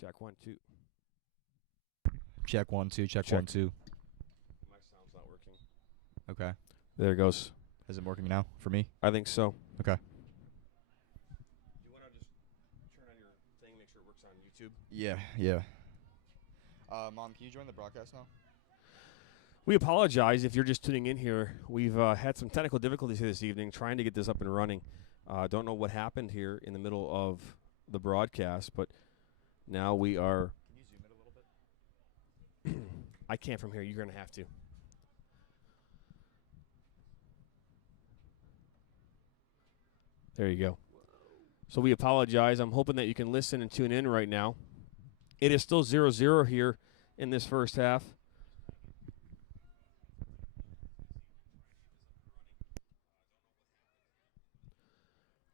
Check 1 2. Check 1 2. Check Check. 1 2. My sound's not working. Okay. There it goes. Is it working now for me? I think so. Okay. Do you want to just turn on your thing, make sure it works on YouTube? Yeah. Mom, can you join the broadcast now? We apologize if you're just tuning in here. We've had some technical difficulties here this evening trying to get this up and running. Don't know what happened here in the middle of the broadcast, but now we are. Can you zoom it a little bit? I can't from here. You're going to have to. There you go. So we apologize. I'm hoping that you can listen and tune in right now. It is still 0-0 here in this first half.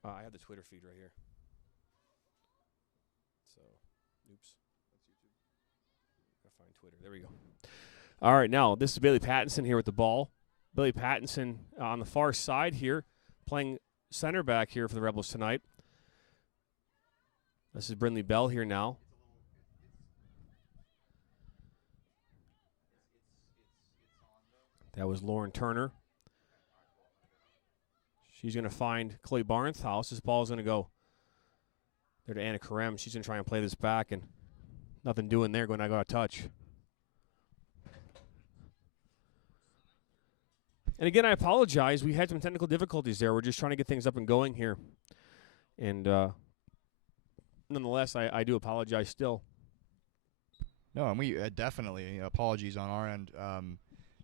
I have the Twitter feed right here. So, oops. That's YouTube. Gotta find Twitter. There we go. All right, now this is Bailey Pattinson here with the ball. Bailey Pattinson on the far side here, playing center back here for the Rebels tonight. This is Brindley Bell here now. That was Lauren Turner. She's going to find Chloe Barnhouse. This ball is going to go there to Anna Karem. She's going to try and play this back, and nothing doing there. Going to go out of touch. And again, I apologize. We had some technical difficulties there. We're just trying to get things up and going here. And nonetheless, I do apologize still. No, and we definitely apologies on our end.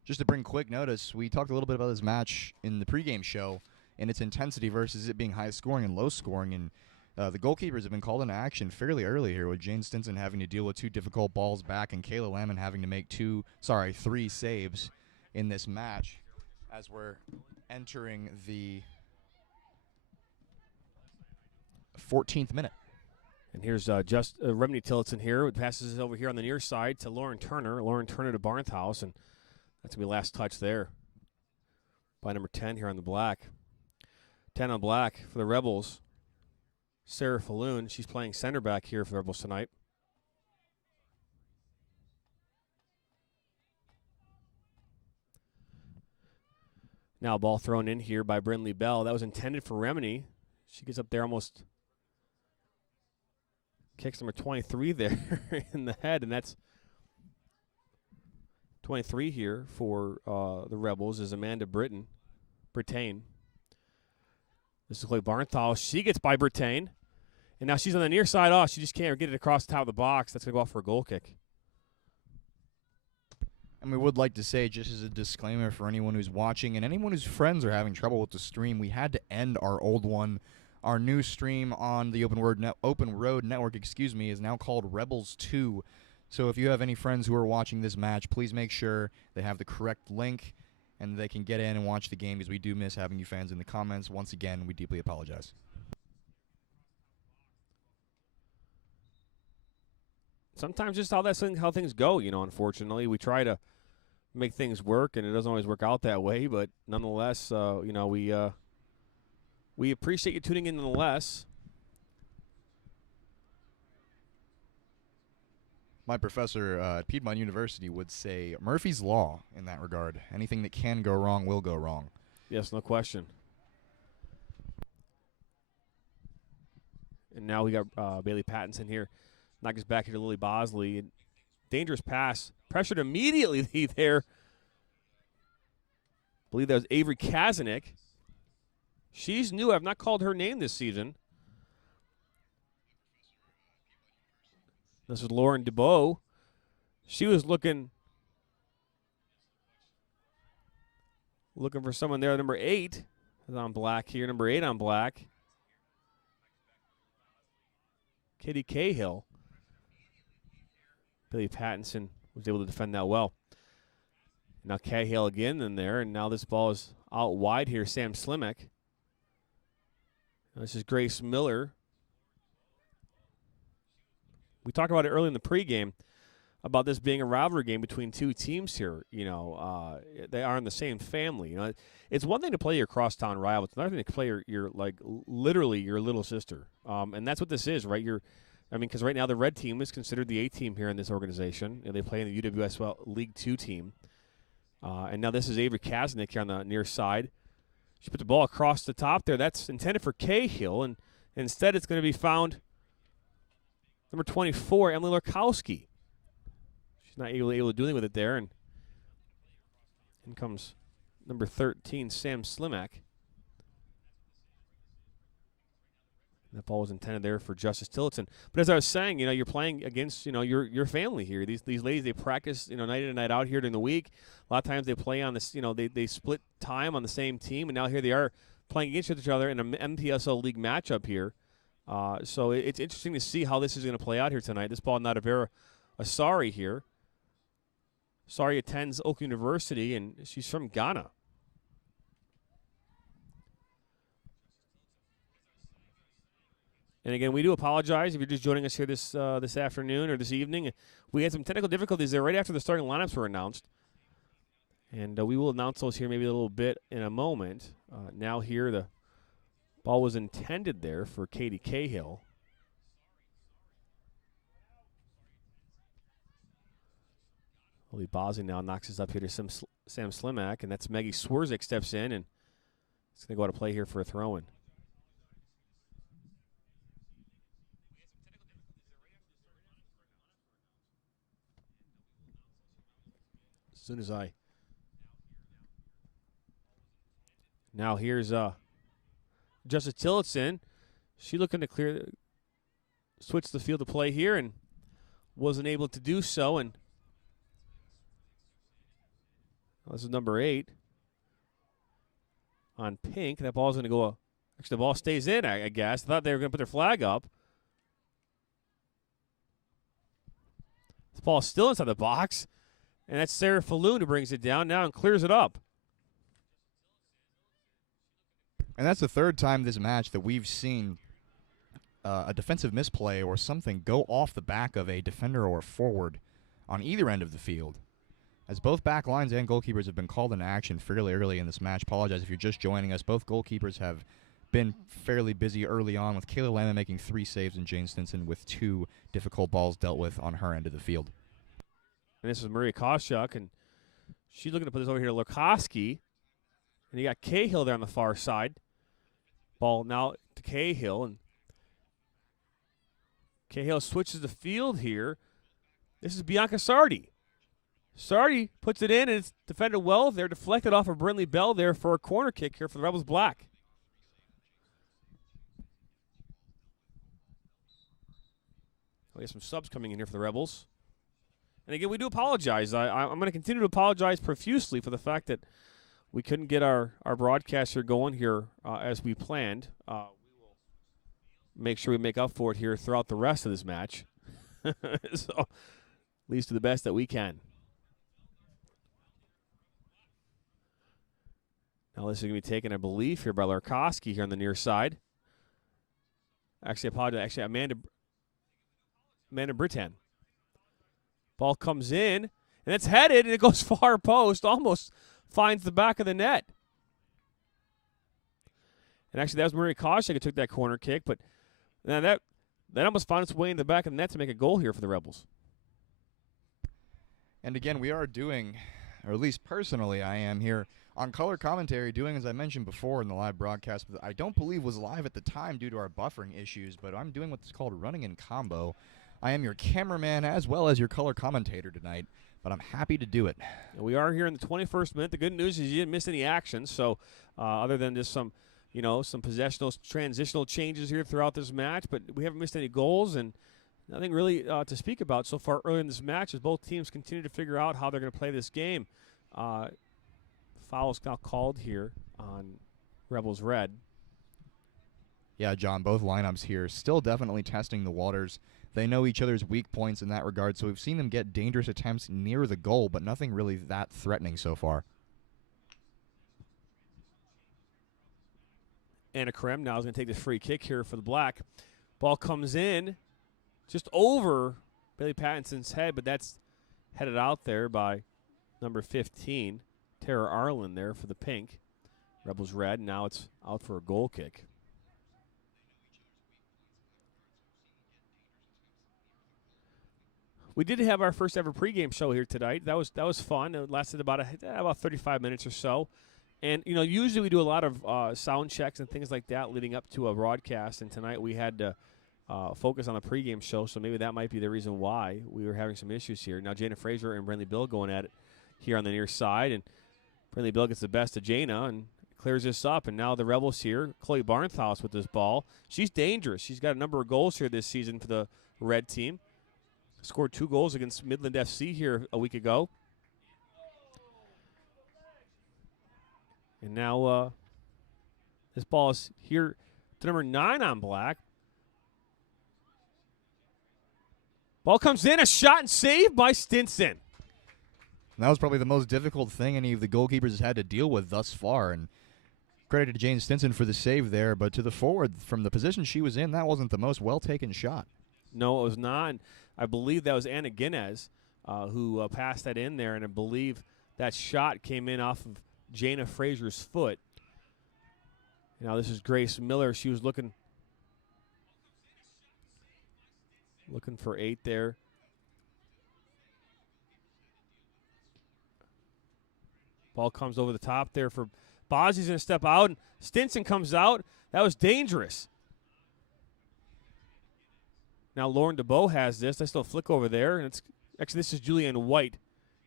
Just to bring quick notice, we talked a little bit about this match in the pregame show and its intensity versus it being high scoring and low scoring. And the goalkeepers have been called into action fairly early here, with Jane Stinson having to deal with 2 difficult balls back and Kayla Lamon having to make 3 saves in this match as we're entering the 14th minute. And here's Remini Tillotson here. It passes over here on the near side to Lauren Turner. Lauren Turner to Barnhouse, and that's going to be last touch there by number 10 here on the black. 10 on black for the Rebels. Sarah Falloon, she's playing center back here for the Rebels tonight. Now ball thrown in here by Brindley Bell. That was intended for Remini. She gets up there almost. Kicks number 23 there in the head, and that's 23 here for the Rebels is Amanda Brittain. This is Chloe Barnhouse. She gets by Brittain, and now she's on the near side. Oh, she just can't get it across the top of the box. That's going to go off for a goal kick. And we would like to say, just as a disclaimer for anyone who's watching and anyone whose friends are having trouble with the stream, we had to end our old one. Our new stream on the Open Road Network, is now called Rebels 2. So if you have any friends who are watching this match, please make sure they have the correct link and they can get in and watch the game, because we do miss having you fans in the comments. Once again, we deeply apologize. Sometimes just how things go, unfortunately. We try to make things work, and it doesn't always work out that way. But nonetheless, we appreciate you tuning in nonetheless. My professor at Piedmont University would say Murphy's Law in that regard. Anything that can go wrong will go wrong. Yes, no question. And now we got Bailey Pattinson here. Knock us back here to Lily Bosley. Dangerous pass. Pressured immediately there. I believe that was Avery Kazanik. She's new. I've not called her name this season. This is Lauren DeBow. She was looking for someone there. Number 8 is on black here. Number 8 on black. Katie Cahill. Billy Pattinson was able to defend that well. Now Cahill again in there, and now this ball is out wide here. Sam Slimek. This is Grace Miller. We talked about it early in the pregame about this being a rivalry game between two teams here. They are in the same family. It's one thing to play your crosstown rival. It's another thing to play your literally your little sister. And that's what this is, right? I mean, because right now the red team is considered the A team here in this organization. They play in the UWSL League 2 team. And now this is Avery Kaznick here on the near side. She put the ball across the top there. That's intended for Cahill, and instead it's going to be found number 24, Emily Lurkowski. She's not able to do anything with it there, and in comes number 13, Sam Slimak. That ball was intended there for Justice Tillotson. But as I was saying, you're playing against, your family here. These ladies, they practice, night in and night out here during the week. A lot of times they play on this, they split time on the same team, and now here they are playing against each other in an MPSL league matchup here. So it's interesting to see how this is going to play out here tonight. This ball, Nadavera Asari here. Asari attends Oak University, and she's from Ghana. And again, we do apologize if you're just joining us here this afternoon or this evening. We had some technical difficulties there right after the starting lineups were announced. And we will announce those here maybe a little bit in a moment. Now here the ball was intended there for Katie Cahill. Oli Bosing now knocks us up here to Sam Slimak, and that's Maggie Swerzik steps in, and it's going to go out of play here for a throw-in. As soon as Now here's Justice Tillotson. She looking to switch the field of play here and wasn't able to do so. And this is number 8 on pink. That ball's going to go. Actually, the ball stays in, I guess. I thought they were going to put their flag up. This ball is still inside the box. And that's Sarah Falloon who brings it down now and clears it up. And that's the third time this match that we've seen a defensive misplay or something go off the back of a defender or forward on either end of the field. As both back lines and goalkeepers have been called into action fairly early in this match. Apologize if you're just joining us. Both goalkeepers have been fairly busy early on, with Kayla Lama making 3 saves and Jane Stinson with 2 difficult balls dealt with on her end of the field. And this is Maria Koschuk, and she's looking to put this over here to Lurkowski. And you got Cahill there on the far side. Ball now to Cahill, and Cahill switches the field here. This is Bianca Sardi. Sardi puts it in, and it's defended well. They're deflected off of Brinley Bell there for a corner kick here for the Rebels Black. We have some subs coming in here for the Rebels. And again, we do apologize. I'm going to continue to apologize profusely for the fact that we couldn't get our broadcaster going here as we planned. We will make sure we make up for it here throughout the rest of this match. So, at least to the best that we can. Now this is going to be taken, I believe, here by Lurkowski here on the near side. Actually, I apologize. Actually, Amanda Brittan. Ball comes in, and it's headed, and it goes far post, almost finds the back of the net. And actually, that was Maria Koschuk who took that corner kick, but now that almost found its way in the back of the net to make a goal here for the Rebels. And again, we are doing, or at least personally I am here, on color commentary, doing as I mentioned before in the live broadcast, but I don't believe was live at the time due to our buffering issues, but I'm doing what's called running in combo. I am your cameraman as well as your color commentator tonight, but I'm happy to do it. We are here in the 21st minute. The good news is you didn't miss any action, so other than just some possessional transitional changes here throughout this match, but we haven't missed any goals and nothing really to speak about so far early in this match as both teams continue to figure out how they're going to play this game. Foul's now called here on Rebels Red. Yeah, John, both lineups here still definitely testing the waters. They know each other's weak points in that regard, so we've seen them get dangerous attempts near the goal, but nothing really that threatening so far. Anna Krem now is going to take the free kick here for the Black. Ball comes in just over Bailey Pattinson's head, but that's headed out there by number 15, Tara Arlen there for the Pink. Rebels Red, now it's out for a goal kick. We did have our first ever pregame show here tonight. That was fun. It lasted about 35 minutes or so. And, usually we do a lot of sound checks and things like that leading up to a broadcast. And tonight we had to focus on the pregame show, so maybe that might be the reason why we were having some issues here. Now Jana Fraser and Brinley Bill going at it here on the near side. And Brinley Bill gets the best of Jana and clears this up. And now the Rebels here, Chloe Barnthouse with this ball. She's dangerous. She's got a number of goals here this season for the Red team. Scored 2 goals against Midland FC here a week ago. And now this ball is here to number 9 on black. Ball comes in, a shot and save by Stinson. And that was probably the most difficult thing any of the goalkeepers has had to deal with thus far. And credit to Jane Stinson for the save there, but to the forward, from the position she was in, that wasn't the most well-taken shot. No, it was not. And I believe that was Anna Guinness who passed that in there, and I believe that shot came in off of Jana Fraser's foot. Now this is Grace Miller. She was looking for 8 there. Ball comes over the top there for Bozzi's going to step out, and Stinson comes out. That was dangerous. Now Lauren DeBow has this. They still flick over there. And actually, this is Julianne White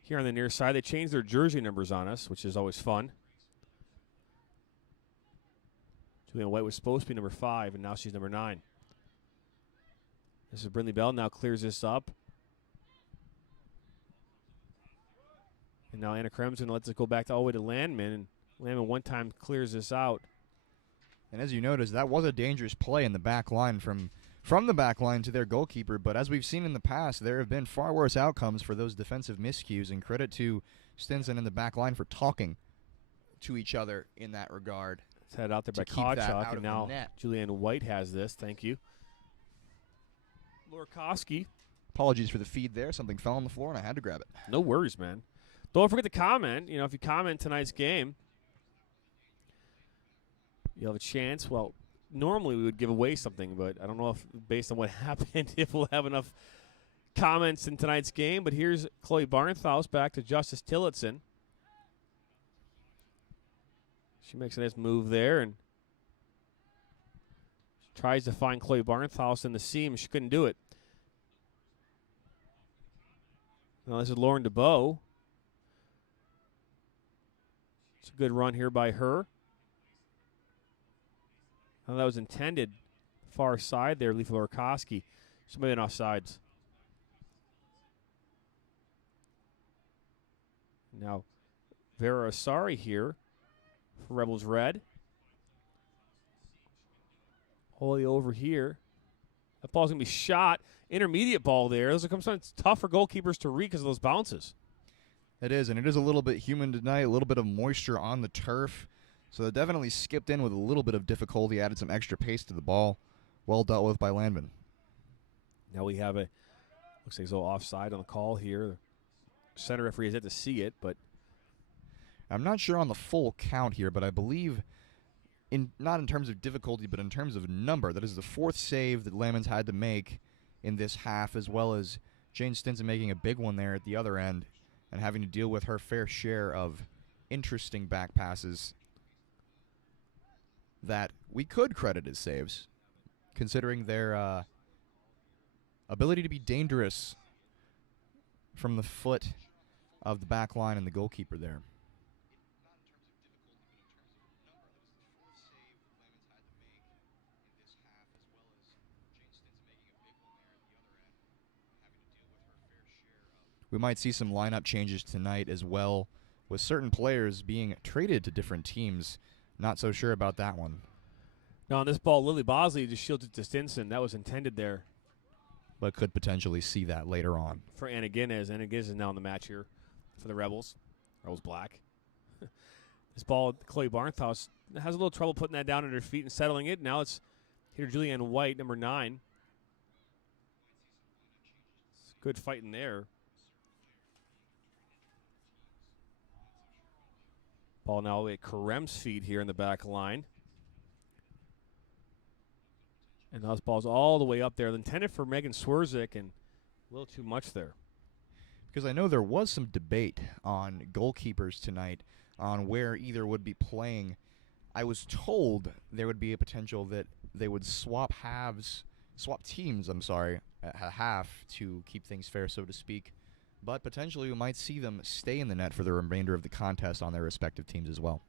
here on the near side. They changed their jersey numbers on us, which is always fun. Julianne White was supposed to be number 5, and now she's number 9. This is Brinley Bell. Now clears this up. And now Anna Krem's going to let it go back all the way to Landman. And Landman one time clears this out. And as you notice, that was a dangerous play in the back line from the back line to their goalkeeper. But as we've seen in the past, there have been far worse outcomes for those defensive miscues. And credit to Stinson and the back line for talking to each other in that regard. It's headed out there by Kawchuk. And now Julianne White has this. Thank you. Lorkowski. Apologies for the feed there. Something fell on the floor, and I had to grab it. No worries, man. Don't forget to comment. If you comment tonight's game, you'll have a chance. Well, normally we would give away something, but I don't know if, based on what happened, if we'll have enough comments in tonight's game. But here's Chloe Barnthouse back to Justice Tillotson. She makes a nice move there and tries to find Chloe Barnthouse in the seam. She couldn't do it. Now this is Lauren DeBow. It's a good run here by her. Now that was intended far side there, Leaf Lorkowski. Somebody in offsides. Now Vera Asari here for Rebels Red. Holy over here. That ball's going to be shot. Intermediate ball there. Those are sometimes tough for goalkeepers to read because of those bounces. It is, and it is a little bit humid tonight, a little bit of moisture on the turf. So they definitely skipped in with a little bit of difficulty, added some extra pace to the ball. Well dealt with by Landman. Now we have looks like he's a little offside on the call here. The center referee has yet to see it, but I'm not sure on the full count here, but I believe, not in terms of difficulty, but in terms of number, that is the 4th save that Landman's had to make in this half, as well as Jane Stinson making a big one there at the other end and having to deal with her fair share of interesting back passes that we could credit as saves, considering their ability to be dangerous from the foot of the back line and the goalkeeper there. We might see some lineup changes tonight as well, with certain players being traded to different teams. Not so sure about that one. now on this ball, Lily Bosley just shielded to Stinson. That was intended there. But could potentially see that later on. For Anna Guinness. Anna Guinness is now in the match here for the Rebels. Rebels black. This ball, Chloe Barnthouse has a little trouble putting that down at her feet and settling it. Now it's here, Julianne White, number 9. It's good fighting there. Ball now at Karem's feet here in the back line. And those balls all the way up there. Intended for Megan Swerzik, and A little too much there. Because I know there was some debate on goalkeepers tonight on where either would be playing. I was told there would be a potential that they would swap teams, at half to keep things fair, so to speak. But potentially we might see them stay in the net for the remainder of the contest on their respective teams as well.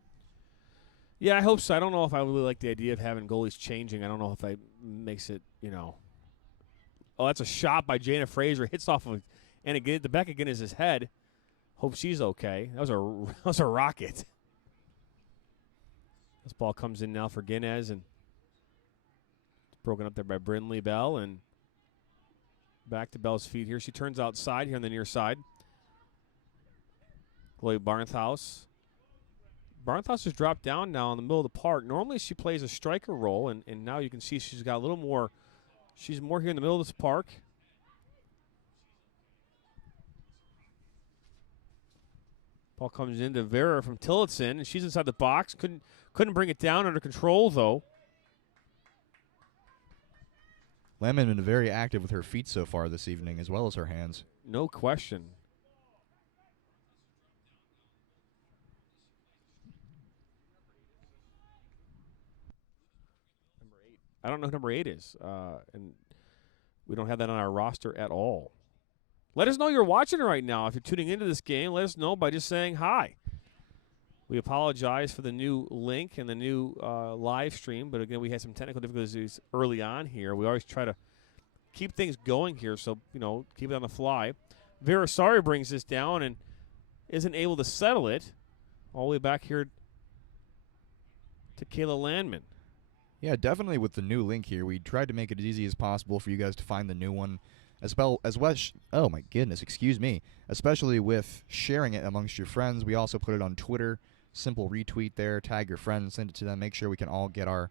Yeah, I hope so. I don't know if I really like the idea of having goalies changing. I don't know if that makes it, Oh, that's a shot by Jana Fraser. Hits off of, and again, the back again is his head. Hope she's okay. That was a rocket. This ball comes in now for Guinness, and it's broken up there by Brindley Bell, and back to Bell's feet here. She turns outside here on the near side. Chloe Barnhouse. Barnhouse has dropped down now in the middle of the park. Normally she plays a striker role, and now you can see she's got a little more. She's more here in the middle of this park. Ball comes into Vera from Tillotson, and she's inside the box. Couldn't bring it down under control, though. Lemon been very active with her feet so far this evening, as well as her hands. No question. I don't know who number 8 is, and we don't have that on our roster at all. Let us know you're watching right now. If you're tuning into this game, let us know by just saying hi. We apologize for the new link and the new live stream, but again, we had some technical difficulties early on here. We always try to keep things going here, so, keep it on the fly. Vera Sari brings this down and isn't able to settle it. All the way back here to Kayla Landman. Yeah, definitely with the new link here, we tried to make it as easy as possible for you guys to find the new one, as well. Oh my goodness, excuse me. Especially with sharing it amongst your friends. We also put it on Twitter. Simple retweet there, tag your friends, send it to them. Make sure we can all get our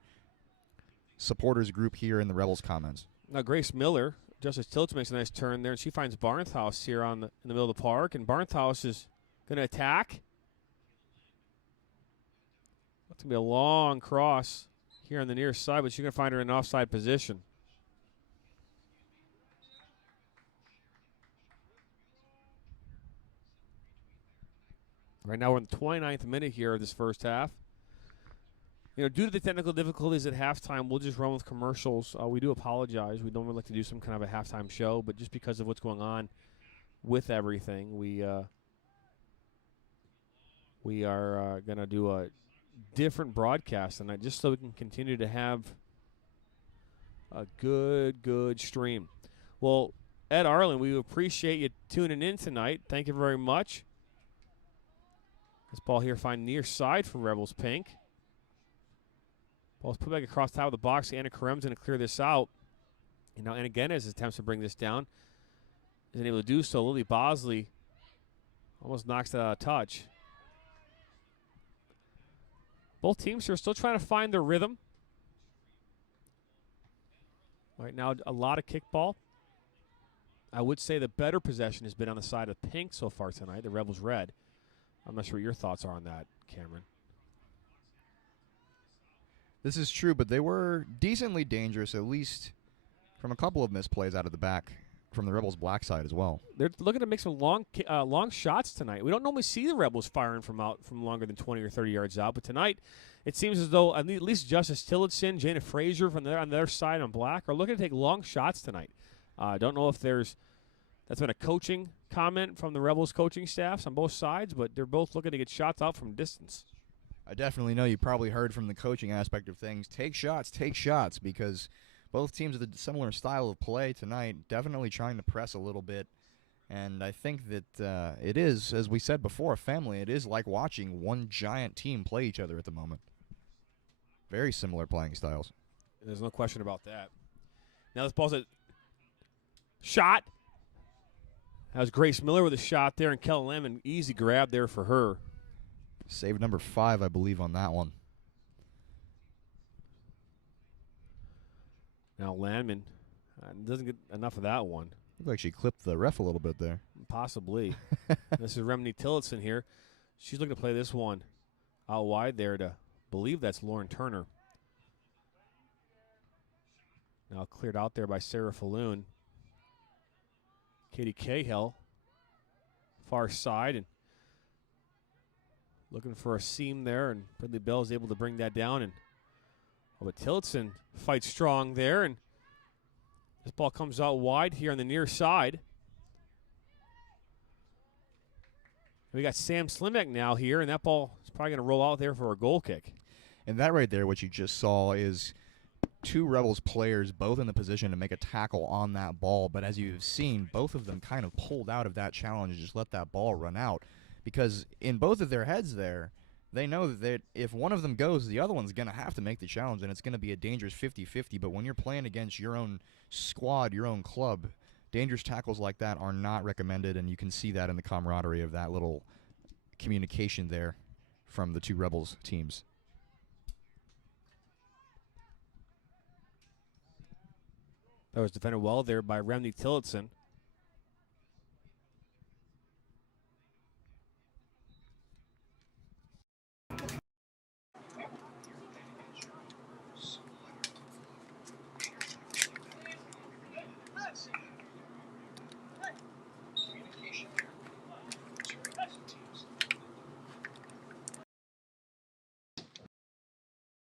supporters group here in the Rebels comments. Now Grace Miller, Justice Tilts makes a nice turn there, and she finds Barnhouse here in the middle of the park, and Barnhouse is going to attack. That's going to be a long cross here on the near side, but she's going to find her in an offside position. Right now we're in the 29th minute here of this first half. Due to the technical difficulties at halftime, we'll just run with commercials. We do apologize. We don't really like to do some kind of a halftime show, but just because of what's going on with everything, we are going to do a different broadcast tonight just so we can continue to have a good stream. Well, Ed Arlen, we appreciate you tuning in tonight. Thank you very much. This ball here find near side for Rebels Pink. Ball's put back across top of the box. Anna Karem's going to clear this out. And again, as attempts to bring this down, isn't able to do so. Lily Bosley almost knocks it out of touch. Both teams here are still trying to find their rhythm. Right now, a lot of kickball. I would say the better possession has been on the side of Pink so far tonight, the Rebels red. I'm not sure what your thoughts are on that, Cameron. This is true, but they were decently dangerous, at least from a couple of misplays out of the back from the Rebels' black side as well. They're looking to make some long shots tonight. We don't normally see the Rebels firing from longer than 20 or 30 yards out, but tonight it seems as though at least Justice Tillotson, Jana Fraser on their side on black are looking to take long shots tonight. I don't know if that's been a coaching comment from the Rebels coaching staffs on both sides, but they're both looking to get shots out from distance. I definitely know you probably heard from the coaching aspect of things. Take shots, because both teams with a similar style of play tonight, definitely trying to press a little bit. And I think that it is, as we said before, a family. It is like watching one giant team play each other at the moment. Very similar playing styles. There's no question about that. Now this ball's a shot. That was Grace Miller with a shot there, and Kelly Lemon, easy grab there for her. Save number 5, I believe, on that one. Now Landman doesn't get enough of that one. Looked like she clipped the ref a little bit there. Possibly. This is Remini Tillotson here. She's looking to play this one out wide there to believe that's Lauren Turner. Now cleared out there by Sarah Falloon. Katie Cahill, far side, and looking for a seam there, and Brindley Bell is able to bring that down. And but Tillotson fights strong there, and this ball comes out wide here on the near side. We got Sam Slimek now here, and that ball is probably going to roll out there for a goal kick. And that right there, what you just saw, is two Rebels players both in the position to make a tackle on that ball. But as you've seen, both of them kind of pulled out of that challenge and just let that ball run out. Because in both of their heads there, they know that if one of them goes, the other one's going to have to make the challenge, and it's going to be a dangerous 50-50. But when you're playing against your own squad, your own club, dangerous tackles like that are not recommended, and you can see that in the camaraderie of that little communication there from the two Rebels teams. That was defended well there by Remni Tillotson.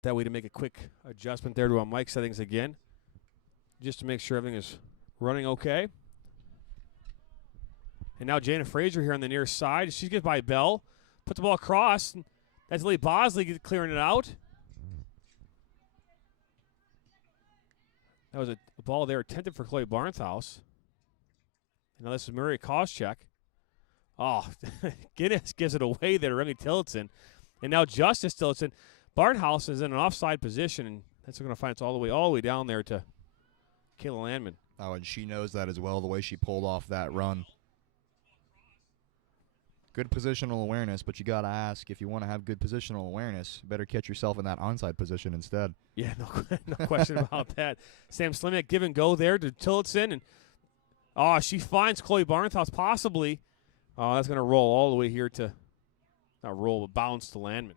That way to make a quick adjustment there to our mic settings again, just to make sure everything is running okay. And now Jana Frazier here on the near side. She gets by Bell, puts the ball across. And that's Lee Bosley clearing it out. That was a ball there attempted for Chloe Barnhouse. And now this is Murray Koscheck. Oh, Guinness gives it away there to Remy Tillotson. And now Justice Tillotson. Barnhouse is in an offside position, and that's going to find it's all the way down there to Kayla Landman. Oh, and she knows that as well, the way she pulled off that run. Good positional awareness, but you got to ask, if you want to have good positional awareness, better catch yourself in that onside position instead. Yeah, no question about that. Sam Slimek give and go there to Tillotson, and she finds Chloe Barnhouse possibly. Oh, that's going to roll all the way here to, not roll, but bounce to Landman.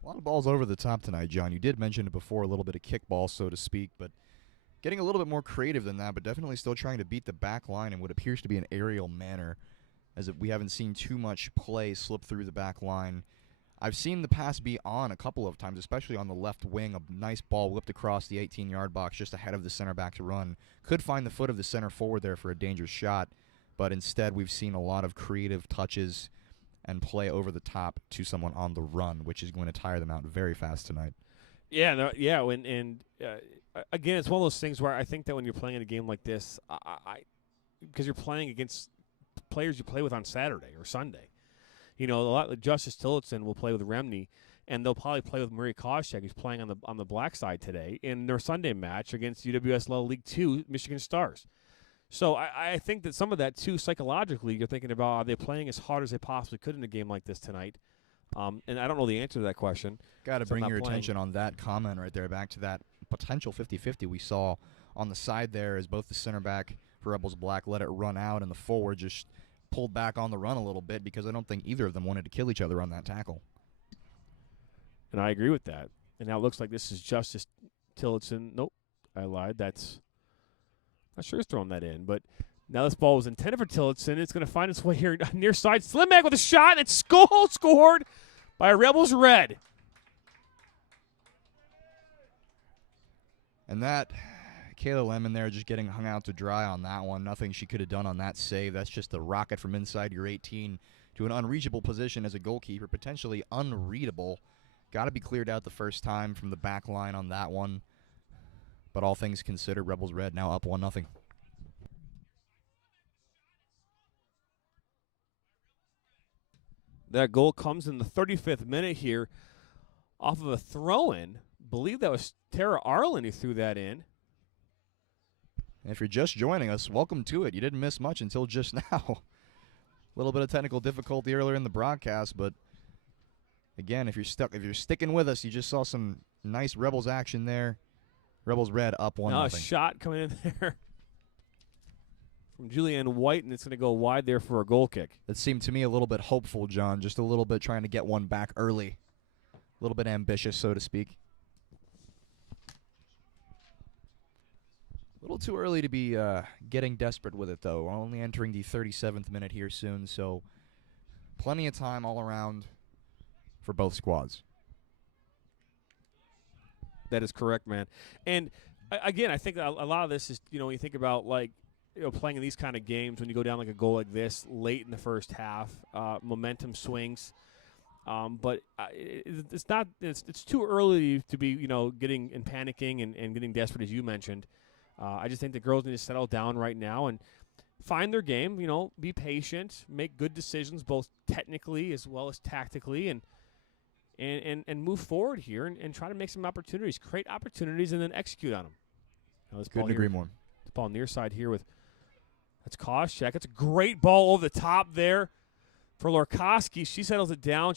A lot of balls over the top tonight, John. You did mention it before, a little bit of kickball, so to speak, but getting a little bit more creative than that, but definitely still trying to beat the back line in what appears to be an aerial manner, as if we haven't seen too much play slip through the back line. I've seen the pass be on a couple of times, especially on the left wing. A nice ball whipped across the 18-yard box just ahead of the center back's run. Could find the foot of the center forward there for a dangerous shot, but instead we've seen a lot of creative touches and play over the top to someone on the run, which is going to tire them out very fast tonight. Yeah, again, it's one of those things where I think that when you're playing in a game like this, because you're playing against players you play with on Saturday or Sunday, a lot like Justice Tillotson will play with Remni, and they'll probably play with Marie Koscheck, who's playing on the black side today in their Sunday match against UWSL League 2 Michigan Stars. So I think that some of that, too, psychologically, you're thinking about, are they playing as hard as they possibly could in a game like this tonight? And I don't know the answer to that question. Got to bring your attention on that comment right there, back to that potential 50-50 we saw on the side there, as both the center back for Rebels Black let it run out, and the forward just pulled back on the run a little bit, because I don't think either of them wanted to kill each other on that tackle. And I agree with that. And now it looks like this is Justice Tillotson. Nope, I lied. That's... Not sure who's throwing that in, but now this ball was intended for Tillotson. It's going to find its way here near side. Slimek with a shot, and it's scored by Rebels Red. And that, Kayla Lemon there just getting hung out to dry on that one. Nothing she could have done on that save. That's just a rocket from inside your 18 to an unreachable position as a goalkeeper, potentially unreadable. Got to be cleared out the first time from the back line on that one. But all things considered, Rebels Red now up 1-0. That goal comes in the 35th minute here off of a throw-in. Believe that was Tara Arlen who threw that in. And if you're just joining us, welcome to it. You didn't miss much until just now. A little bit of technical difficulty earlier in the broadcast, but again, if you're sticking with us, you just saw some nice Rebels action there. Rebels Red up 1-0. Now a shot coming in there from Julianne White, and it's going to go wide there for a goal kick. That seemed to me a little bit hopeful, John, just a little bit trying to get one back early. A little bit ambitious, so to speak. little too early to be getting desperate with it, though. We're only entering the 37th minute here soon, so plenty of time all around for both squads. That is correct, man. And again, I think a lot of this is, when you think about playing in these kind of games, when you go down like a goal like this late in the first half, momentum swings. But it's not. It's too early to be getting and panicking and getting desperate, as you mentioned. I just think the girls need to settle down right now and find their game. Be patient, make good decisions both technically as well as tactically, and move forward here and try to make some opportunities, create opportunities, and then execute on them. Couldn't agree more. The ball near side here that's Koscheck. It's a great ball over the top there for Lorkowski. She settles it down.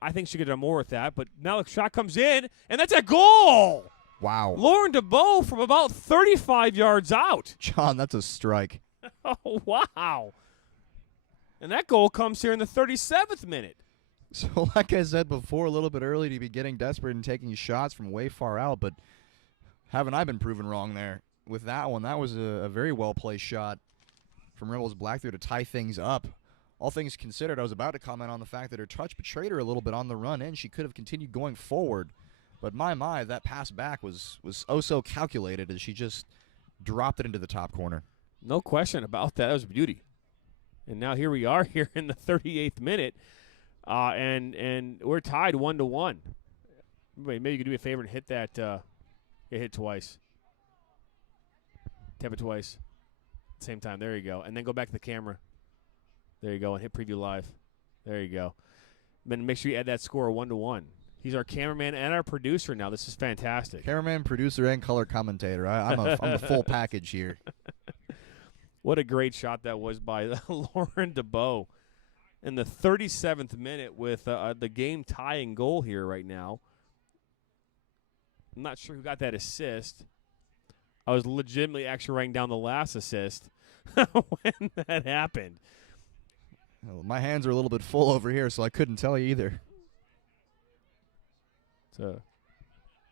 I think she could have done more with that, but now the shot comes in, and that's a goal! Wow. Lauren DeBow from about 35 yards out. John, that's a strike. Oh, wow. And that goal comes here in the 37th minute. So like I said before, a little bit early to be getting desperate and taking shots from way far out, but haven't I been proven wrong there with that one? That was a very well-placed shot from Rebels Black there to tie things up. All things considered, I was about to comment on the fact that her touch betrayed her a little bit on the run in. She could have continued going forward. But my, that pass back was oh so calculated as she just dropped it into the top corner. No question about that. That was a beauty. And now here we are here in the 38th minute, and we're tied 1-1. Maybe you could do me a favor and hit that. Get hit twice. Tap it twice. At the same time. There you go. And then go back to the camera. There you go. And hit preview live. There you go. Then make sure you add that score 1-1. He's our cameraman and our producer now. This is fantastic. Cameraman, producer, and color commentator. I'm a full package here. What a great shot that was by Lauren DeBow in the 37th minute with the game-tying goal here right now. I'm not sure who got that assist. I was legitimately actually writing down the last assist when that happened. Well, my hands are a little bit full over here, so I couldn't tell you either. It's a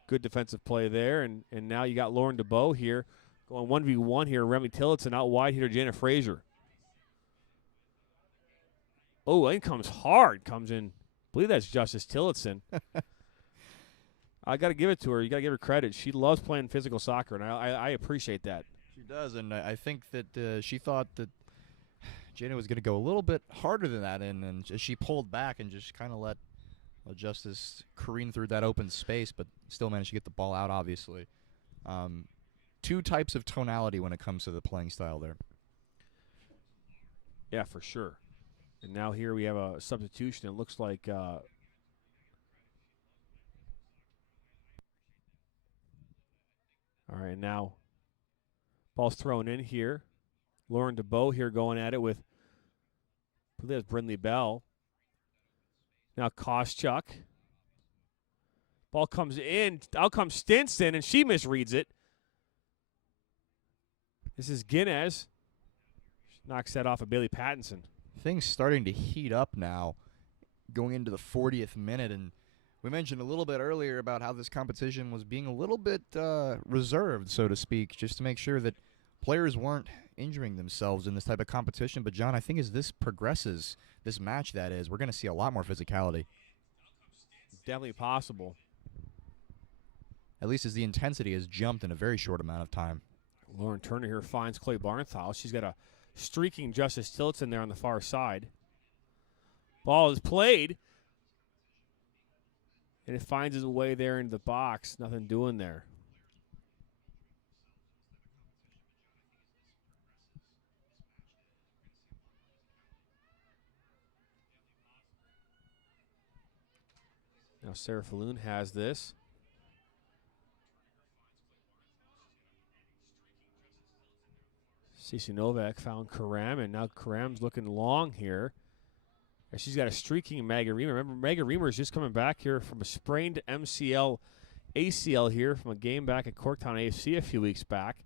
good defensive play there, and now you got Lauren DeBow here going 1v1 here. Remy Tillotson out wide here to Jana Frazier. Oh, in comes hard. Comes in. I believe that's Justice Tillotson. I got to give it to her. You got to give her credit. She loves playing physical soccer, and I appreciate that. She does, and I think that she thought that Jana was going to go a little bit harder than that, and she pulled back and just kind of let Justice careen through that open space, but still managed to get the ball out, obviously. Two types of tonality when it comes to the playing style there. Yeah, for sure. And now here we have a substitution. It looks like all right, and now ball's thrown in here. Lauren DeBow here going at it with, I believe that's Brindley Bell. Now Koscheck. Ball comes in. Out comes Stinson, and she misreads it. This is Guinness. Knocks that off of Bailey Pattinson. Things starting to heat up now going into the 40th minute, and we mentioned a little bit earlier about how this competition was being a little bit reserved, so to speak, just to make sure that players weren't injuring themselves in this type of competition. But, John, I think as this progresses, this match that is, we're going to see a lot more physicality. Definitely possible. At least as the intensity has jumped in a very short amount of time. Lauren Turner here finds Chloe Barnthal. She's got a streaking Justice Tillotson there on the far side. Ball is played. And it finds its way there into the box. Nothing doing there. Now Sarah Falloon has this. Cece Novak found Karam, and now Karam's looking long here. And she's got a streaking Maggie Reamer. Remember, Maggie Reamer is just coming back here from a sprained MCL, ACL here from a game back at Corktown AFC a few weeks back.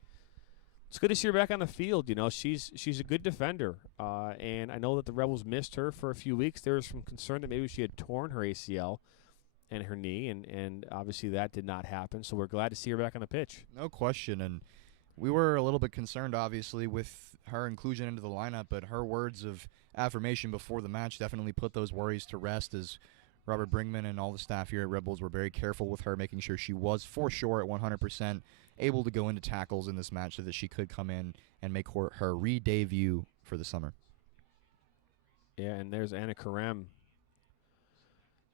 It's good to see her back on the field. You know, she's a good defender, and I know that the Rebels missed her for a few weeks. There was some concern that maybe she had torn her ACL and her knee, and obviously that did not happen. So we're glad to see her back on the pitch. No question, and we were a little bit concerned, obviously, with her inclusion into the lineup, but her words of affirmation before the match definitely put those worries to rest, as Robert Brinkman and all the staff here at Rebels were very careful with her, making sure she was for sure at 100% able to go into tackles in this match so that she could come in and make her re-debut for the summer. Yeah, and there's Anna Karem.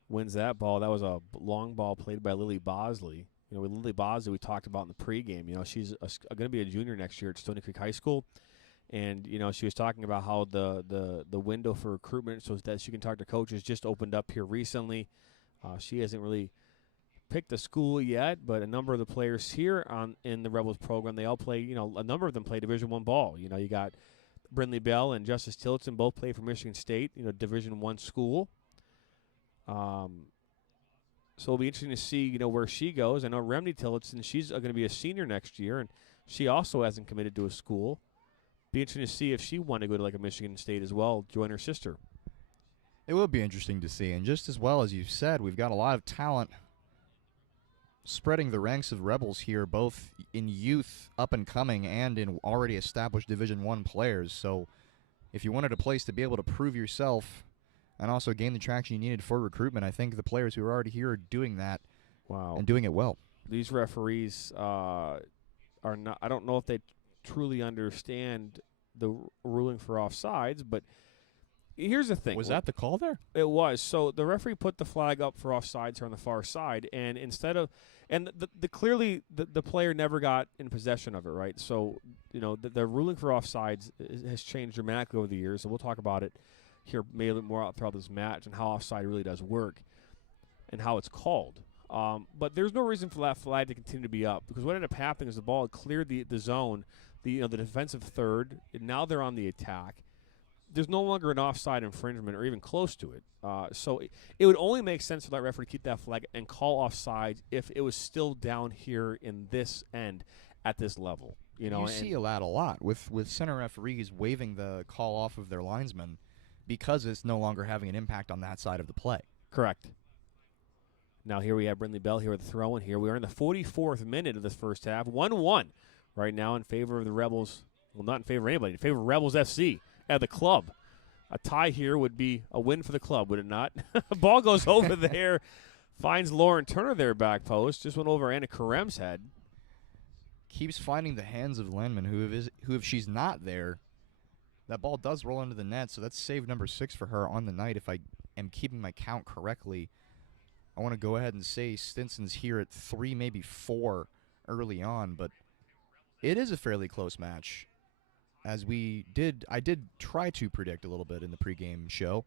Wins that ball. That was a long ball played by Lily Bosley. You know, with Lily Bosley, we talked about in the pregame. You know, she's going to be a junior next year at Stony Creek High School. And, you know, she was talking about how the window for recruitment so that she can talk to coaches just opened up here recently. She hasn't really picked a school yet, but a number of the players here in the Rebels program, they all play, you know, a number of them play Division I ball. You know, you got Brindley Bell and Justice Tillotson both play for Michigan State, you know, Division I school. So it'll be interesting to see, you know, where she goes. I know Remedy Tillotson, she's going to be a senior next year, and she also hasn't committed to a school. Be interesting to see if she wanted to go to like a Michigan State as well, join her sister. It will be interesting to see, and just as well as you said, we've got a lot of talent spreading the ranks of Rebels here, both in youth, up and coming, and in already established Division I players. So if you wanted a place to be able to prove yourself and also gain the traction you needed for recruitment, I think the players who are already here are doing that. Wow. And doing it well. These referees are not, I don't know if they truly understand the ruling for offsides, but here's the thing. Was that the call there? It was. So the referee put the flag up for offsides here on the far side, and instead of, and clearly the player never got in possession of it, right? So, you know, the ruling for offsides has changed dramatically over the years, so we'll talk about it here maybe a little more throughout this match and how offside really does work and how it's called. But there's no reason for that flag to continue to be up, because what ended up happening is the ball had cleared the zone, the defensive third, and now they're on the attack. There's no longer an offside infringement or even close to it. So it would only make sense for that referee to keep that flag and call offside if it was still down here in this end at this level. You see that a lot with center referees waving the call off of their linesmen because it's no longer having an impact on that side of the play. Correct. Now here we have Brindley Bell here with the throw-in here. We are in the 44th minute of this first half. 1-1 right now in favor of the Rebels. Well, not in favor of anybody. In favor of Rebels FC at the club. A tie here would be a win for the club, would it not? Ball goes over there, finds Lauren Turner there back post. Just went over Anna Karem's head. Keeps finding the hands of Landman, who if she's not there, that ball does roll into the net, so that's save number 6 for her on the night if I am keeping my count correctly. I want to go ahead and say Stinson's here at 3, maybe 4 early on, but it is a fairly close match. As I did try to predict a little bit in the pregame show.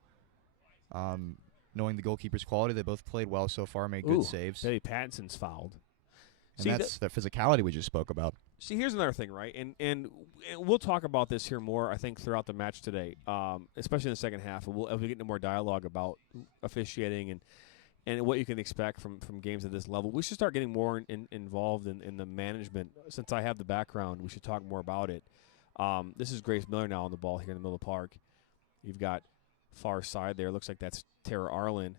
Knowing the goalkeeper's quality, they both played well so far, made good saves. Debbie Pattinson's fouled. And that's the physicality we just spoke about. See, here's another thing, right? And we'll talk about this here more, I think, throughout the match today, especially in the second half. As we get into more dialogue about officiating and what you can expect from games at this level. We should start getting more involved in the management. Since I have the background, we should talk more about it. This is Grace Miller now on the ball here in the middle of the park. You've got far side there. Looks like that's Tara Arlen.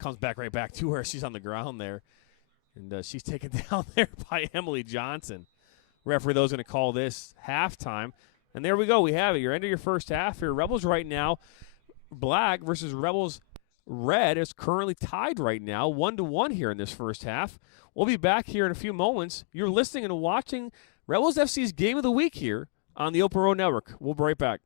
Comes right back to her. She's on the ground there. And she's taken down there by Emily Johnson. Referee, though, is going to call this halftime. And there we go. We have it. You're into your first half here. Rebels right now, black versus Rebels red is currently tied right now, 1-1 here in this first half. We'll be back here in a few moments. You're listening and watching Rebels FC's Game of the Week here on the Open Road Network. We'll be right back.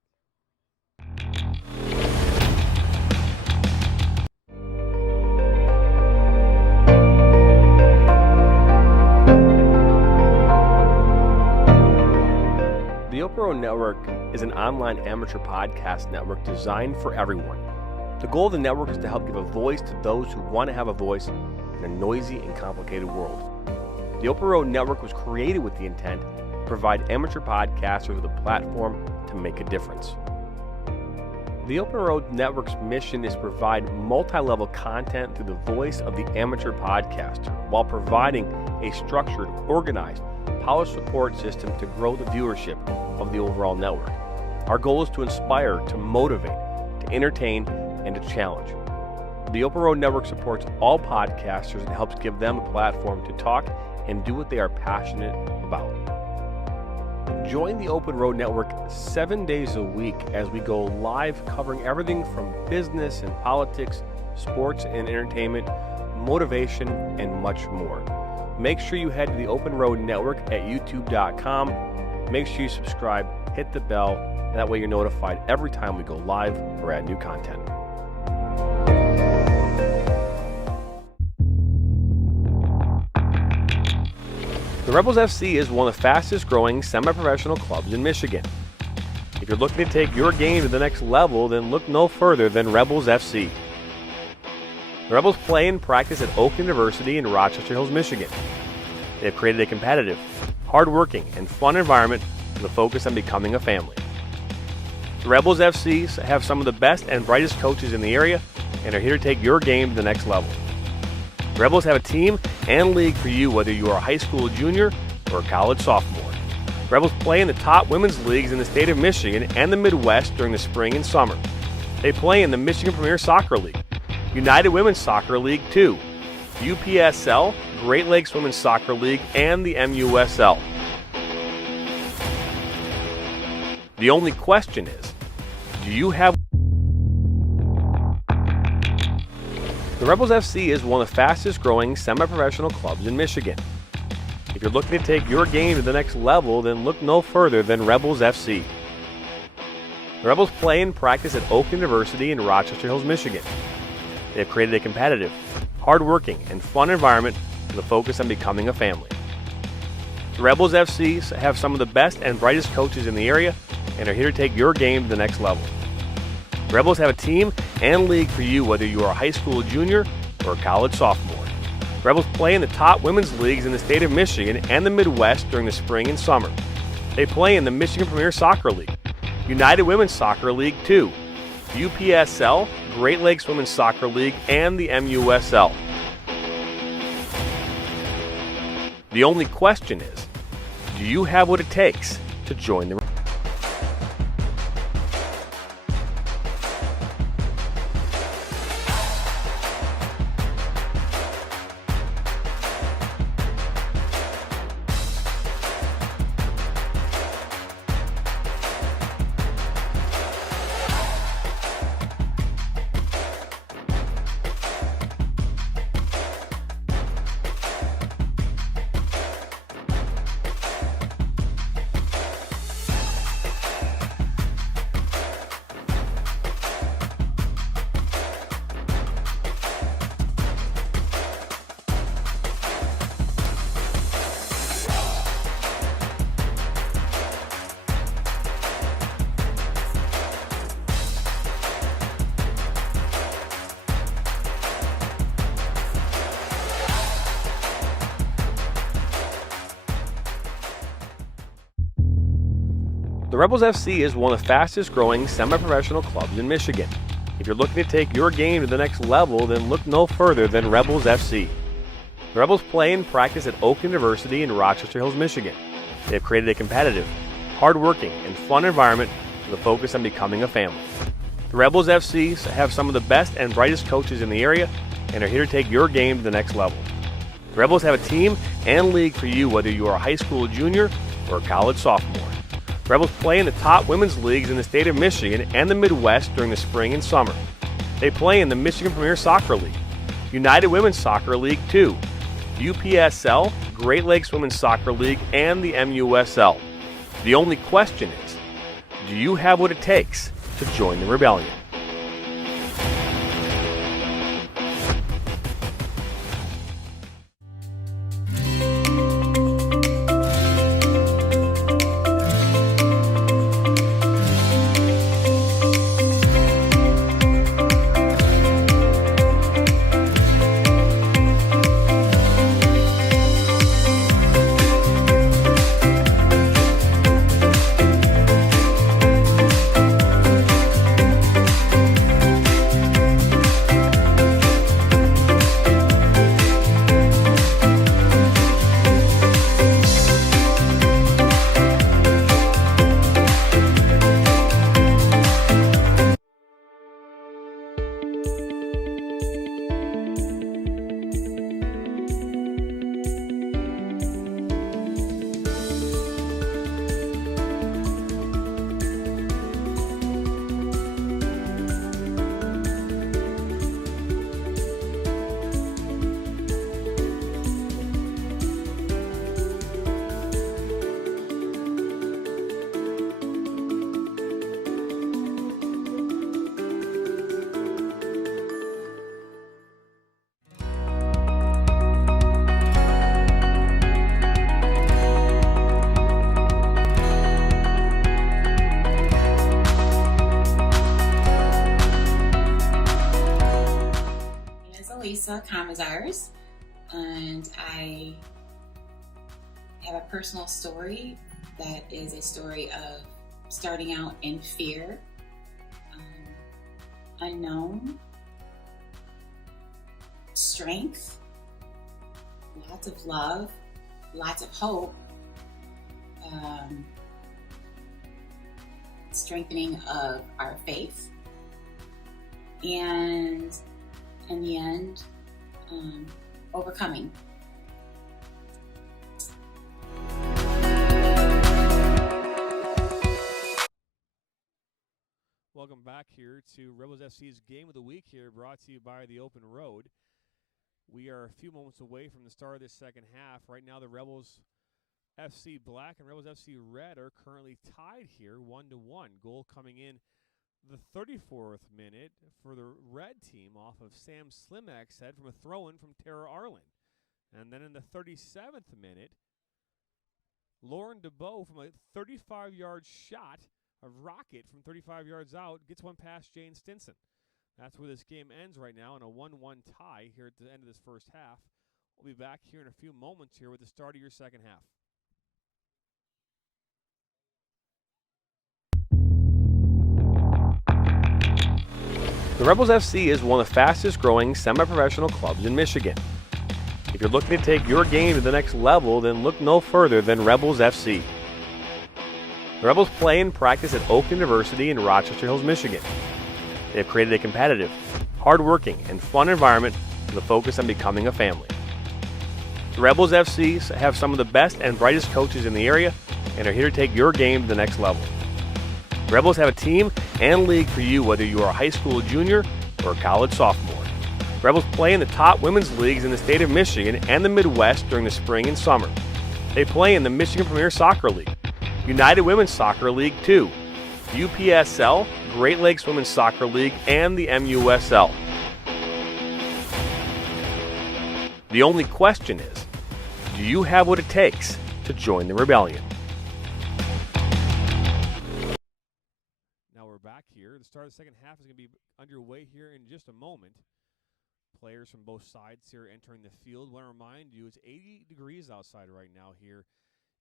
The Open Road Network is an online amateur podcast network designed for everyone. The goal of the network is to help give a voice to those who want to have a voice in a noisy and complicated world. The Open Road Network was created with the intent to provide amateur podcasters with a platform to make a difference. The Open Road Network's mission is to provide multi-level content through the voice of the amateur podcaster while providing a structured, organized, polished support system to grow the viewership of the overall network. Our goal is to inspire, to motivate, to entertain, and to challenge. The Open Road Network supports all podcasters and helps give them a platform to talk and do what they are passionate about. Join the Open Road Network 7 days a week as we go live covering everything from business and politics, sports and entertainment, motivation, and much more. Make sure you head to the Open Road Network at youtube.com. Make sure you subscribe, hit the bell, and that way you're notified every time we go live or add new content. The Rebels FC is one of the fastest growing semi-professional clubs in Michigan. If you're looking to take your game to the next level, then look no further than Rebels FC. The Rebels play and practice at Oakland University in Rochester Hills, Michigan. They have created a competitive, hard-working, and fun environment with a focus on becoming a family. The Rebels FC have some of the best and brightest coaches in the area and are here to take your game to the next level. The Rebels have a team and league for you whether you are a high school junior or a college sophomore. The Rebels play in the top women's leagues in the state of Michigan and the Midwest during the spring and summer. They play in the Michigan Premier Soccer League, United Women's Soccer League 2, UPSL, Great Lakes Women's Soccer League, and the MUSL. The only question is, do you have... The Rebels FC is one of the fastest growing semi-professional clubs in Michigan. If you're looking to take your game to the next level, then look no further than Rebels FC. The Rebels play and practice at Oakland University in Rochester Hills, Michigan. They have created a competitive, hard-working, and fun environment with a focus on becoming a family. The Rebels FC have some of the best and brightest coaches in the area and are here to take your game to the next level. The Rebels have a team and league for you whether you are a high school junior or a college sophomore. The Rebels play in the top women's leagues in the state of Michigan and the Midwest during the spring and summer. They play in the Michigan Premier Soccer League, United Women's Soccer League 2, UPSL, Great Lakes Women's Soccer League, and the MUSL. The only question is, do you have what it takes to join the... The Rebels FC is one of the fastest growing semi-professional clubs in Michigan. If you're looking to take your game to the next level, then look no further than Rebels FC. The Rebels play and practice at Oakland University in Rochester Hills, Michigan. They have created a competitive, hard-working, and fun environment with a focus on becoming a family. The Rebels FC have some of the best and brightest coaches in the area and are here to take your game to the next level. The Rebels have a team and league for you whether you are a high school junior or a college sophomore. The Rebels play in the top women's leagues in the state of Michigan and the Midwest during the spring and summer. They play in the Michigan Premier Soccer League, United Women's Soccer League 2, UPSL, Great Lakes Women's Soccer League, and the MUSL. The only question is, do you have what it takes to join the rebellion? ALYSA KOMISARZ, and I have a personal story that is a story of starting out in fear, unknown, strength, lots of love, lots of hope, strengthening of our faith, and in the end, overcoming. Welcome back here to Rebels FC's Game of the Week here, brought to you by the Open Road. We are a few moments away from the start of this second half. Right now, the Rebels FC Black and Rebels FC Red are currently tied here, 1-1. Goal coming in the 34th minute for the Red team off of Sam Slimak's head from a throw-in from Tara Arlen. And then in the 37th minute, Lauren DeBow from a 35-yard shot, a rocket from 35 yards out, gets one past Jane Stinson. That's where this game ends right now in a 1-1 tie here at the end of this first half. We'll be back here in a few moments here with the start of your second half. The Rebels FC is one of the fastest growing semi-professional clubs in Michigan. If you're looking to take your game to the next level, then look no further than Rebels FC. The Rebels play and practice at Oakland University in Rochester Hills, Michigan. They have created a competitive, hard-working, and fun environment with a focus on becoming a family. The Rebels FC have some of the best and brightest coaches in the area and are here to take your game to the next level. The Rebels have a team and league for you whether you are a high school junior or a college sophomore. The Rebels play in the top women's leagues in the state of Michigan and the Midwest during the spring and summer. They play in the Michigan Premier Soccer League, United Women's Soccer League 2, UPSL, Great Lakes Women's Soccer League, and the MUSL. The only question is, do you have what it takes to join the rebellion? Now we're back here. The start of the second half is going to be underway here in just a moment. Players from both sides here entering the field. I want to remind you, it's 80 degrees outside right now here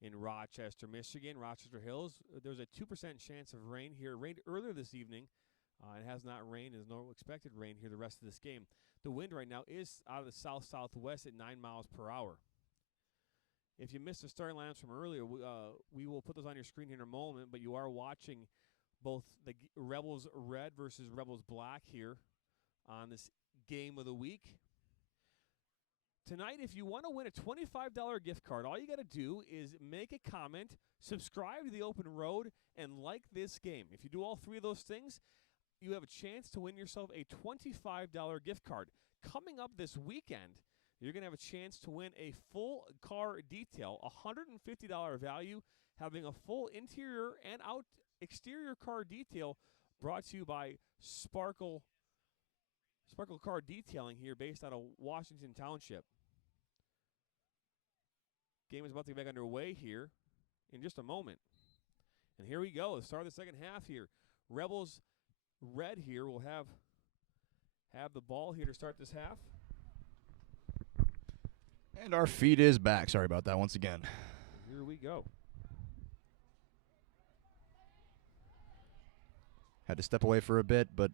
in Rochester, Michigan, Rochester Hills. There's a 2% chance of rain here. It rained earlier this evening. It has not rained. There's no expected rain here the rest of this game. The wind right now is out of the south-southwest at 9 miles per hour. If you missed the starting lineups from earlier, we will put those on your screen here in a moment, but you are watching both the Rebels Red versus Rebels Black here on this Game of the Week. Tonight, if you want to win a $25 gift card, all you got to do is make a comment, subscribe to the Open Road, and like this game. If you do all three of those things, you have a chance to win yourself a $25 gift card. Coming up this weekend, you're going to have a chance to win a full car detail, $150 value, having a full interior and exterior car detail brought to you by Sparkle Car Detailing here based out of Washington Township. Game is about to get back underway here in just a moment. And here we go, the start of the second half here. Rebels Red here will have the ball here to start this half. And our feed is back. Sorry about that once again. Here we go. Had to step away for a bit, but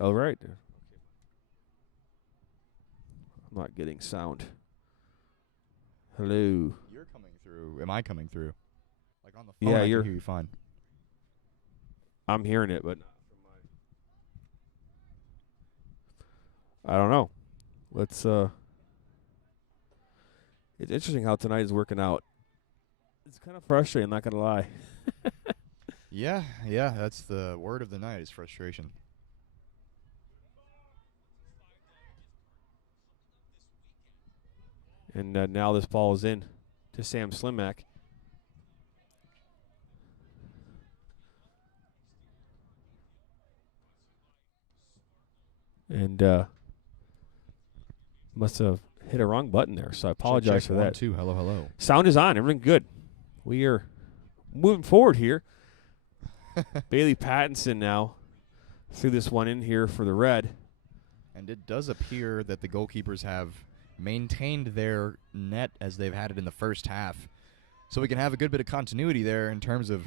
All right. I'm not getting sound. Hello. You're coming through. Am I coming through? Like on the phone, Yeah, I you're. can hear you fine. I'm hearing it, but I don't know. Let's. It's interesting how tonight is working out. It's kind of frustrating, not gonna lie. Yeah, that's the word of the night is frustration. And now this ball is in to Sam Slimak. And must have hit a wrong button there, so I apologize for that. 1, 2, hello. Sound is on. Everything good. We are moving forward here. Bailey Pattinson now threw this one in here for the Red. And it does appear that the goalkeepers have maintained their net as they've had it in the first half. So we can have a good bit of continuity there in terms of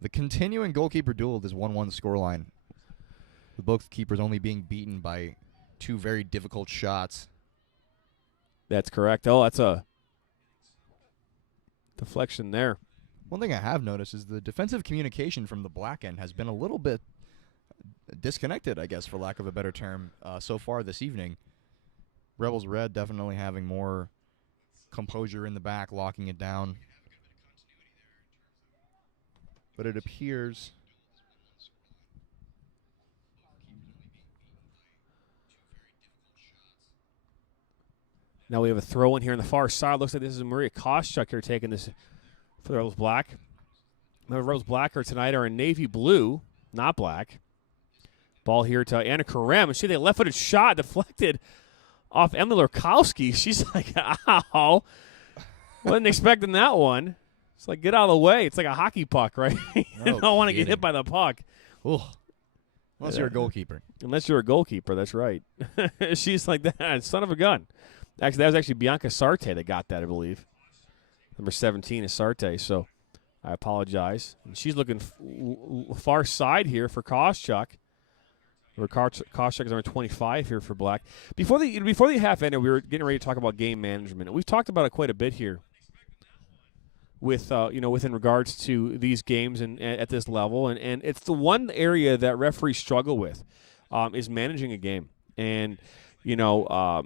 the continuing goalkeeper duel of this 1-1 scoreline, with both keepers only being beaten by 2 very difficult shots. That's correct. Oh, that's a deflection there. One thing I have noticed is the defensive communication from the black end has been a little bit disconnected, I guess, for lack of a better term, so far this evening. Rebels Red definitely having more composure in the back, locking it down. But it appears now we have a throw in here on the far side. Looks like this is Maria Koschuk here taking this for the Rebels Black. The Rebels Black are tonight are in navy blue, not black. Ball here to Anna Karem. She had a left-footed shot deflected off Emily Lurkowski. She's like, ow. Wasn't expecting that one. It's like, get out of the way. It's like a hockey puck, right? You don't want to get hit by the puck. Ooh. Unless you're a goalkeeper. Unless you're a goalkeeper, that's right. She's like that. Son of a gun. Actually, that was actually Bianca Sarte that got that, I believe. Number 17 is Sarte, so I apologize. And she's looking far side here for Koschuk. Koschuk is number 25 here for Black. Before the half ended, we were getting ready to talk about game management. We've talked about it quite a bit here with within regards to these games and at this level, and it's the one area that referees struggle with is managing a game. And we're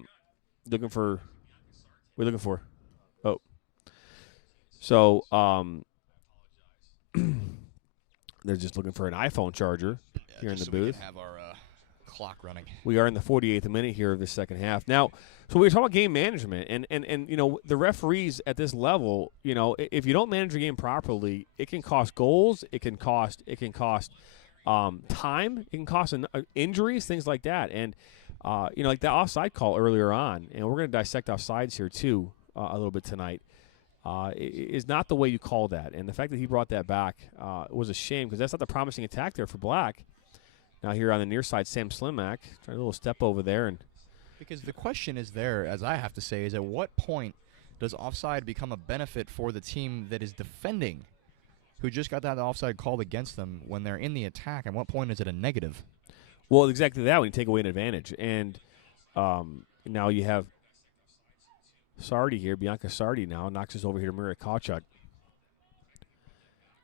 looking for they're just looking for an iPhone charger here in the so booth. We can have our clock running. We are in the 48th minute here of the second half. Now, so we were talking about game management, and the referees at this level, if you don't manage your game properly, it can cost goals, it can cost time, it can cost injuries, things like that. And like the offside call earlier on, and we're going to dissect offsides here too a little bit tonight. Is not the way you call that, and the fact that he brought that back was a shame because that's not the promising attack there for Black. Now here on the near side, Sam Slimak trying a little step over there, and because the question is there, as I have to say, is at what point does offside become a benefit for the team that is defending, who just got that offside called against them when they're in the attack? At what point is it a negative? Well, exactly that when you take away an advantage, and now you have Sardi here, Bianca Sardi now knocks us over here to Maria Koschuk.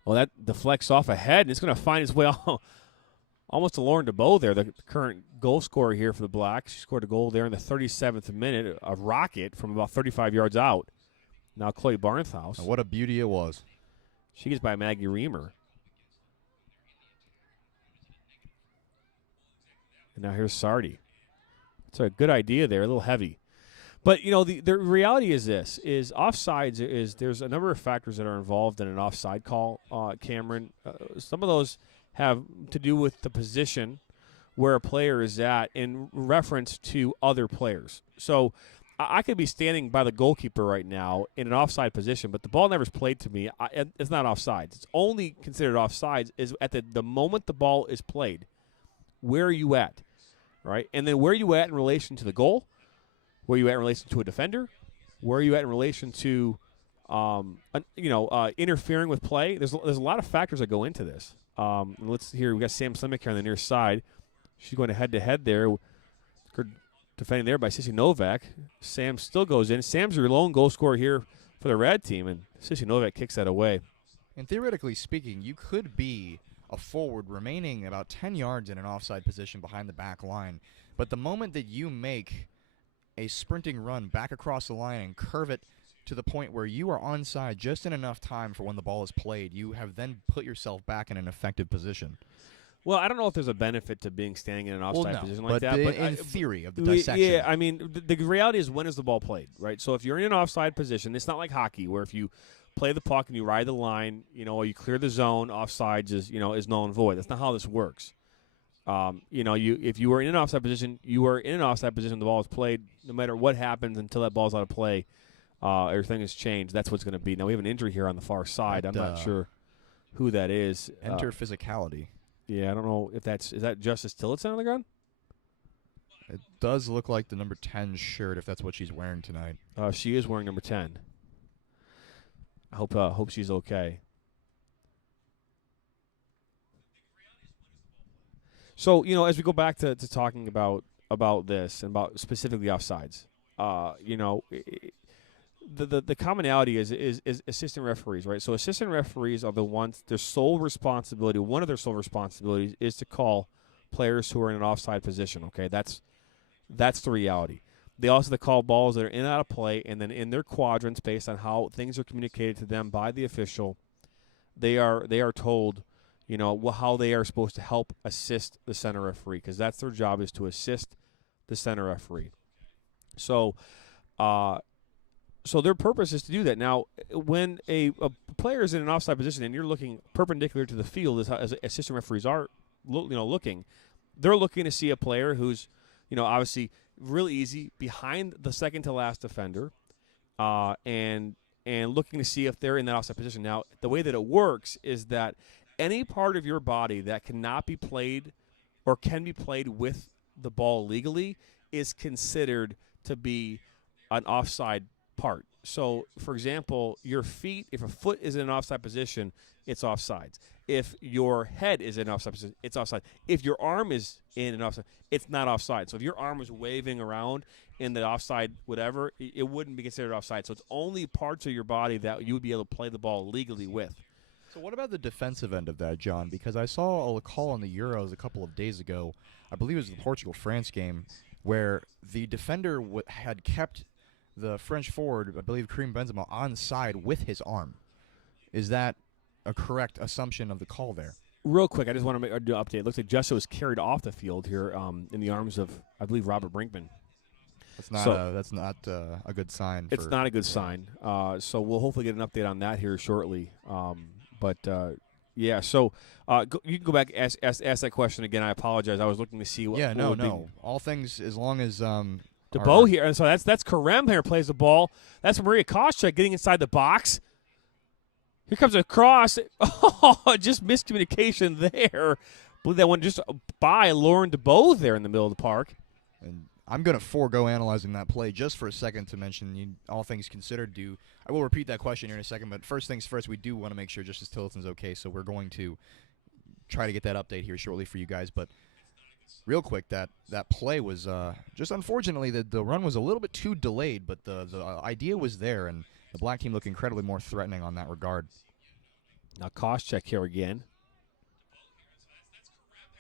Well, that deflects off ahead, and it's going to find its way almost to Lauren DeBow there, the current goal scorer here for the Black. She scored a goal there in the 37th minute, a rocket from about 35 yards out. Now Chloe Barnhouse. What a beauty it was. She gets by Maggie Reamer. And now here's Sardi. It's a good idea there, a little heavy. But, the reality is this, is offsides there's a number of factors that are involved in an offside call, Cameron. Some of those have to do with the position where a player is at in reference to other players. So I could be standing by the goalkeeper right now in an offside position, but the ball never is played to me. It's not offsides. It's only considered offsides is at the moment the ball is played. Where are you at, right? And then where are you at in relation to the goal? Where are you at in relation to a defender? Where are you at in relation to, interfering with play? There's a lot of factors that go into this. Let's hear. We got Sam Slimak here on the near side. She's going head-to-head there. Defending there by Sissy Novak. Sam still goes in. Sam's your lone goal scorer here for the red team, and Sissy Novak kicks that away. And theoretically speaking, you could be a forward remaining about 10 yards in an offside position behind the back line. But the moment that you make a sprinting run back across the line and curve it to the point where you are onside just in enough time for when the ball is played, you have then put yourself back in an effective position. Well, I don't know if there's a benefit to being standing in an offside position like that. But in theory of the dissection. Yeah, I mean, the reality is when is the ball played, right? So if you're in an offside position, it's not like hockey where if you play the puck and you ride the line, or you clear the zone, offsides is null and void. That's not how this works. If you were in an offside position, you are in an offside position. The ball is played, no matter what happens until that ball's out of play. Everything has changed. That's what's going to be. Now we have an injury here on the far side. I'm not sure who that is. Enter physicality. Yeah, I don't know if is that Justice Tillotson on the ground. It does look like the number 10 shirt, if that's what she's wearing tonight. She is wearing number 10. I hope she's okay. So, as we go back to talking about this and about specifically offsides, the commonality is assistant referees, right? So assistant referees are the ones, their sole responsibility, one of their sole responsibilities is to call players who are in an offside position, okay? That's the reality. They also have to call balls that are in and out of play, and then in their quadrants, based on how things are communicated to them by the official, they are told, how they are supposed to help assist the center referee, because that's their job, is to assist the center referee. So their purpose is to do that. Now, when a player is in an offside position and you're looking perpendicular to the field, as assistant referees are, looking, they're looking to see a player who's, obviously really easy behind the second to last defender, and looking to see if they're in that offside position. Now, the way that it works is that any part of your body that cannot be played or can be played with the ball legally is considered to be an offside part. So, for example, your feet, if a foot is in an offside position, it's offsides. If your head is in an offside position, it's offside. If your arm is in an offside, it's not offside. So if your arm was waving around in the offside whatever, it wouldn't be considered offside. So it's only parts of your body that you would be able to play the ball legally with. So what about the defensive end of that, John? Because I saw a call in the Euros a couple of days ago, I believe it was the Portugal-France game, where the defender had kept the French forward, I believe Karim Benzema, on side with his arm. Is that a correct assumption of the call there? Real quick, I just want to do an update. It looks like Justo was carried off the field here in the arms of, I believe, Robert Brinkman. That's not a good sign. It's not a good sign. So we'll hopefully get an update on that here shortly. Yeah. So you can go back and ask that question again. I apologize. I was looking to see what. Yeah. No. All things, as long as DeBow here, and so that's Karem here plays the ball. That's Maria Koscheck getting inside the box. Here comes a cross. Oh, just miscommunication there. I believe that one just by Lauren DeBow there in the middle of the park. And I'm going to forego analyzing that play just for a second to mention, all things considered, I will repeat that question here in a second, but first things first, we do want to make sure Justice Tillotson's okay, so we're going to try to get that update here shortly for you guys. But real quick, that play was just unfortunately the run was a little bit too delayed, but the idea was there, and the black team looked incredibly more threatening on that regard. Now Koscheck here again.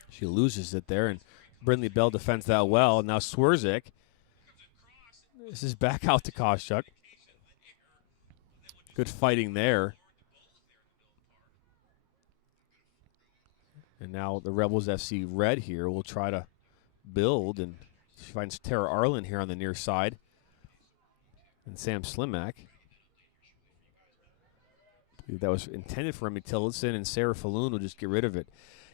She loses it there, and Brindley Bell defends that well. Now Swerzik. This is back out to Koscheck. Good fighting there. And now the Rebels FC red here will try to build, and she finds Tara Arlen here on the near side. And Sam Slimak. That was intended for Remy Tillotson, and Sarah Falloon will just get rid of it.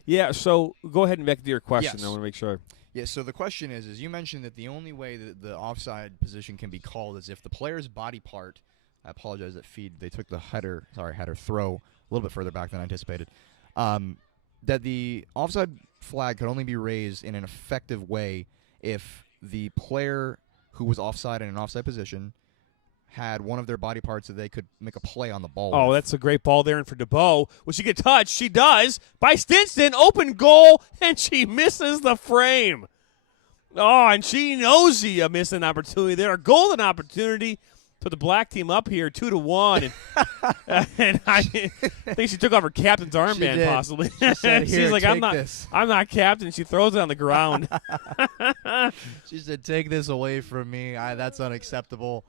Yeah, so go ahead and back to your question. Yes. I want to make sure. Yeah, so the question is you mentioned that the only way that the offside position can be called is if the player's body part, I apologize that they took the header throw a little bit further back than I anticipated, that the offside flag could only be raised in an effective way if the player who was offside in an offside position had one of their body parts that they could make a play on the ball with. That's a great ball there, and for DeBow, will she get touched? She does. By Stinson, open goal, and she misses the frame. Oh, and she knows she missed an opportunity there, a golden opportunity. Put the black team up here 2-1, and I think she took off her captain's armband possibly. She's like, I'm not captain. She throws it on the ground. She said, "Take this away from me. That's unacceptable."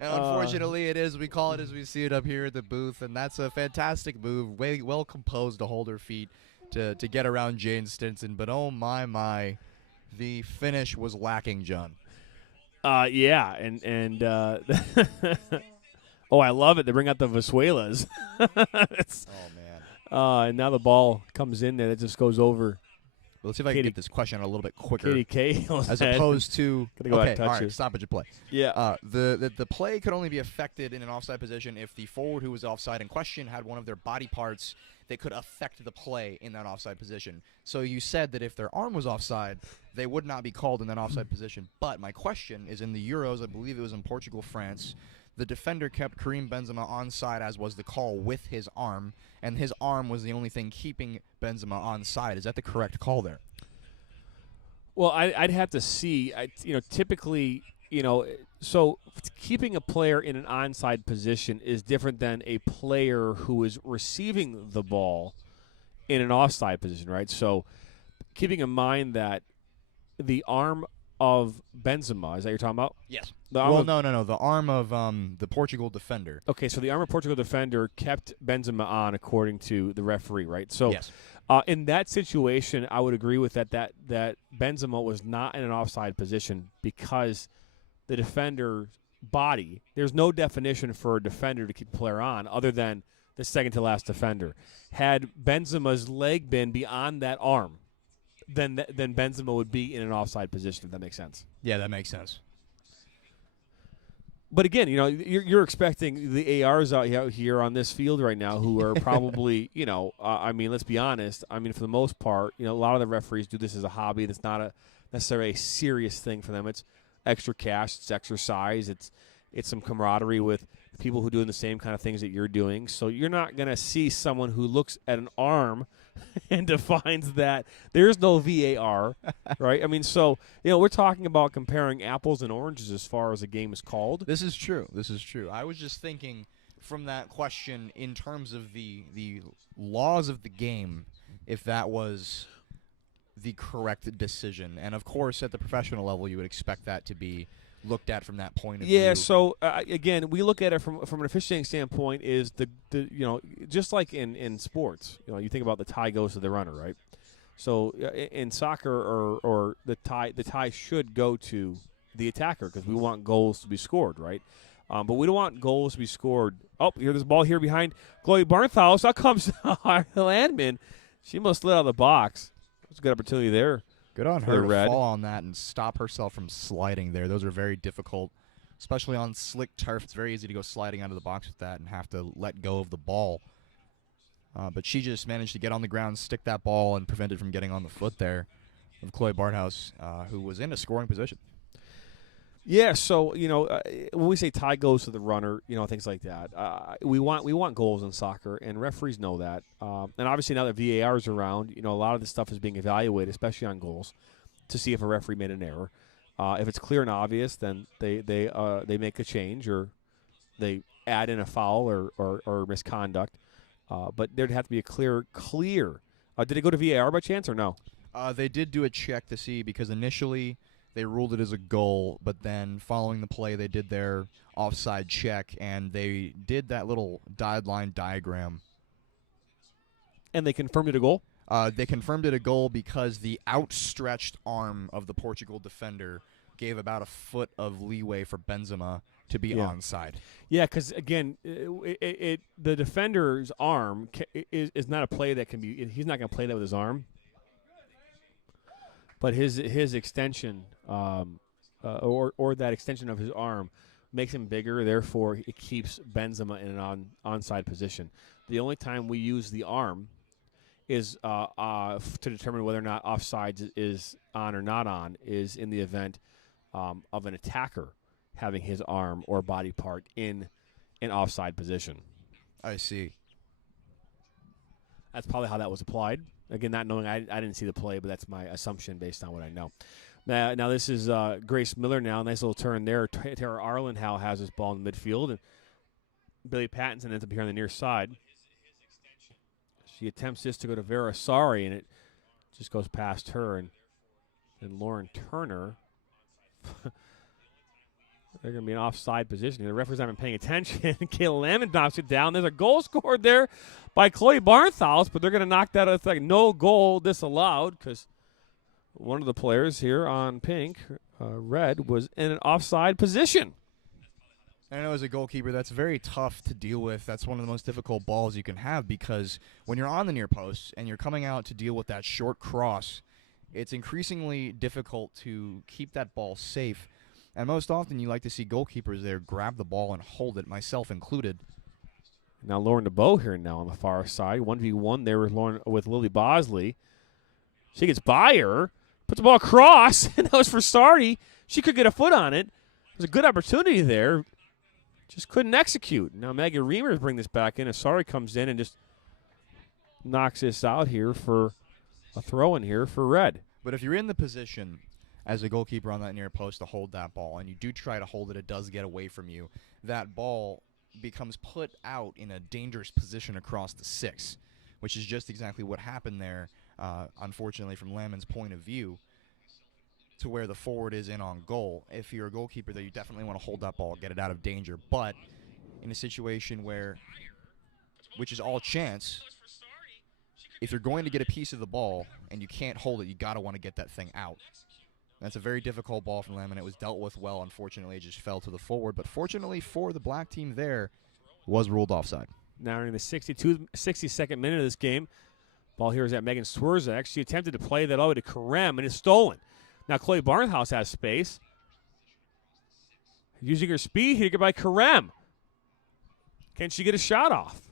And unfortunately, it is. We call it as we see it up here at the booth, and that's a fantastic move. Well composed to hold her feet to get around Jane Stinson. But oh my, the finish was lacking, John. Yeah, and oh, I love it. They bring out the Vesuelas. Oh man. And now the ball comes in there. It just goes over But let's see if I can get this question out a little bit quicker. Katie K. As opposed to Gonna go out okay, and touch all right, you. stoppage of play. Yeah. The play could only be affected in an offside position if the forward who was offside in question had one of their body parts that could affect the play in that offside position. So you said that if their arm was offside, they would not be called in that offside position. But my question is, in the Euros, I believe it was in Portugal, France, the defender kept Karim Benzema onside, as was the call, with his arm, and his arm was the only thing keeping Benzema onside. Is that the correct call there? Well, I'd have to see. Typically, so keeping a player in an onside position is different than a player who is receiving the ball in an offside position, right? So keeping in mind that the arm of Benzema, is that what you're talking about? Yes. The arm No. The arm of the Portugal defender. Okay, so the arm of Portugal defender kept Benzema on, according to the referee, right? So Yes. in that situation, I would agree with that Benzema was not in an offside position because the defender's body, there's no definition for a defender to keep a player on other than the second to last defender. Had Benzema's leg been beyond that arm, then Benzema would be in an offside position, if that makes sense. Yeah, that makes sense. But again, you're expecting the ARs out here on this field right now who are probably, let's be honest. I mean, for the most part, a lot of the referees do this as a hobby. That's not necessarily a serious thing for them. It's extra cash, it's exercise, it's some camaraderie with people who are doing the same kind of things that you're doing. So you're not going to see someone who looks at an arm and defines that there's no VAR, right? I mean, so, we're talking about comparing apples and oranges as far as a game is called. This is true. I was just thinking from that question in terms of the laws of the game, if that was the correct decision. And, of course, at the professional level, you would expect that to be looked at from that point of view. Yeah, so again, we look at it from an officiating standpoint is the just like in sports, you think about the tie goes to the runner, right? So in soccer or the tie should go to the attacker because we want goals to be scored, right? But we don't want goals to be scored. Oh, here's this ball here behind Chloe Barnthouse. Out comes Landman. She must slid out of the box. It's a good opportunity there. Good on her to fall on that and stop herself from sliding there. Those are very difficult, especially on slick turf. It's very easy to go sliding out of the box with that and have to let go of the ball. But she just managed to get on the ground, stick that ball, and prevent it from getting on the foot there of Chloe Barnthouse, who was in a scoring position. Yeah, so when we say tie goes to the runner, things like that, we want goals in soccer, and referees know that. And obviously now that VAR is around, a lot of this stuff is being evaluated, especially on goals, to see if a referee made an error. If it's clear and obvious, then they make a change or they add in a foul or misconduct. But there'd have to be a clear. Did it go to VAR by chance or no? They did do a check to see because initially they ruled it as a goal, but then following the play, they did their offside check, and they did that little dotted line diagram. And they confirmed it a goal? They confirmed it a goal because the outstretched arm of the Portugal defender gave about a foot of leeway for Benzema to be onside. Yeah, because, again, the defender's arm is not a play that can be – he's not going to play that with his arm. But his extension or that extension of his arm makes him bigger. Therefore, it keeps Benzema in an onside position. The only time we use the arm is to determine whether or not offsides is on or not on is in the event of an attacker having his arm or body part in an offside position. I see. That's probably how that was applied. Again, not knowing, I didn't see the play, but that's my assumption based on what I know. Now this is Grace Miller now. Nice little turn there. Tara Arlenhow has this ball in the midfield, and Billy Pattinson ends up here on the near side. She attempts this to go to Vera Sari, and it just goes past her. And Lauren Turner, they're going to be in offside position. The referee's not even paying attention. Kayla Lamond knocks it down. There's a goal scored there by Chloe Barnthouse, but they're going to knock that out. It's like no goal disallowed because one of the players here on pink, red, was in an offside position. I know as a goalkeeper, that's very tough to deal with. That's one of the most difficult balls you can have because when you're on the near post and you're coming out to deal with that short cross it's increasingly difficult to keep that ball safe. And most often you like to see goalkeepers there grab the ball and hold it, myself included. Now Lauren DeBow here now on the far side. 1v1 there with Lily Bosley. She gets by her, puts the ball across, and that was for Sardi. She could get a foot on it. There's a good opportunity there. Just couldn't execute. Now Maggie Reimers bring this back in. Asari comes in and just knocks this out here for a throw in here for Red. But if you're in the position as a goalkeeper on that near post to hold that ball, and you do try to hold it, it does get away from you. That ball becomes put out in a dangerous position across the 6, which is just exactly what happened there, unfortunately, from Lamon's point of view, to where the forward is in on goal. If you're a goalkeeper there, you definitely want to hold that ball, get it out of danger. But in a situation which is all chance, if you're going to get a piece of the ball and you can't hold it, you got to want to get that thing out. That's a very difficult ball from Lamon. It was dealt with well. Unfortunately, it just fell to the forward. But fortunately for the black team there, was ruled offside. Now in the 62nd minute of this game, ball here is at Megan Swirzak. She attempted to play that all the way to Karem, and it's stolen. Now Chloe Barnhouse has space. Using her speed here by Karem. Can she get a shot off?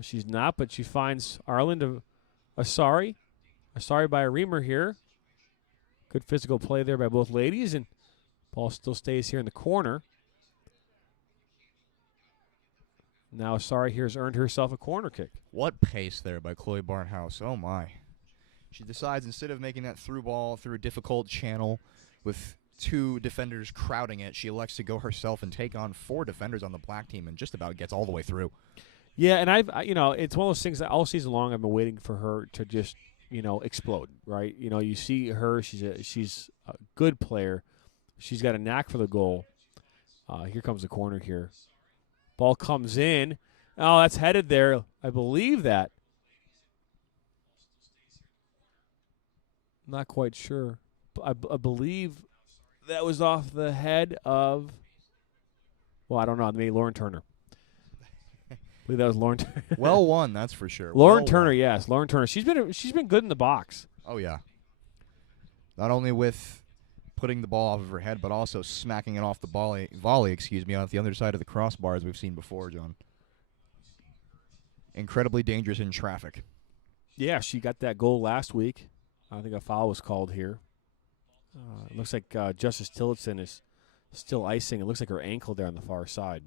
She's not, but she finds Arlen Asari. Asari by a reamer here. Good physical play there by both ladies, and ball still stays here in the corner. Now Asari here has earned herself a corner kick. What pace there by Chloe Barnhouse. Oh, my. She decides instead of making that through ball through a difficult channel with 2 defenders crowding it, she elects to go herself and take on 4 defenders on the black team and just about gets all the way through. Yeah, and it's one of those things that all season long I've been waiting for her to just, explode, right? You see her, she's a good player. She's got a knack for the goal. Here comes the corner here. Ball comes in. Oh, that's headed there. I believe that. Not quite sure. I believe that was off the head of, well, I don't know, maybe Lauren Turner. I believe that was Lauren Turner. Well won, that's for sure. Lauren Turner, yes. Lauren Turner. She's been good in the box. Oh, yeah. Not only with putting the ball off of her head, but also smacking it off the volley, off the other side of the crossbar, as we've seen before, John. Incredibly dangerous in traffic. Yeah, she got that goal last week. I think a foul was called here. It looks like Justice Tillotson is still icing. It looks like her ankle there on the far side.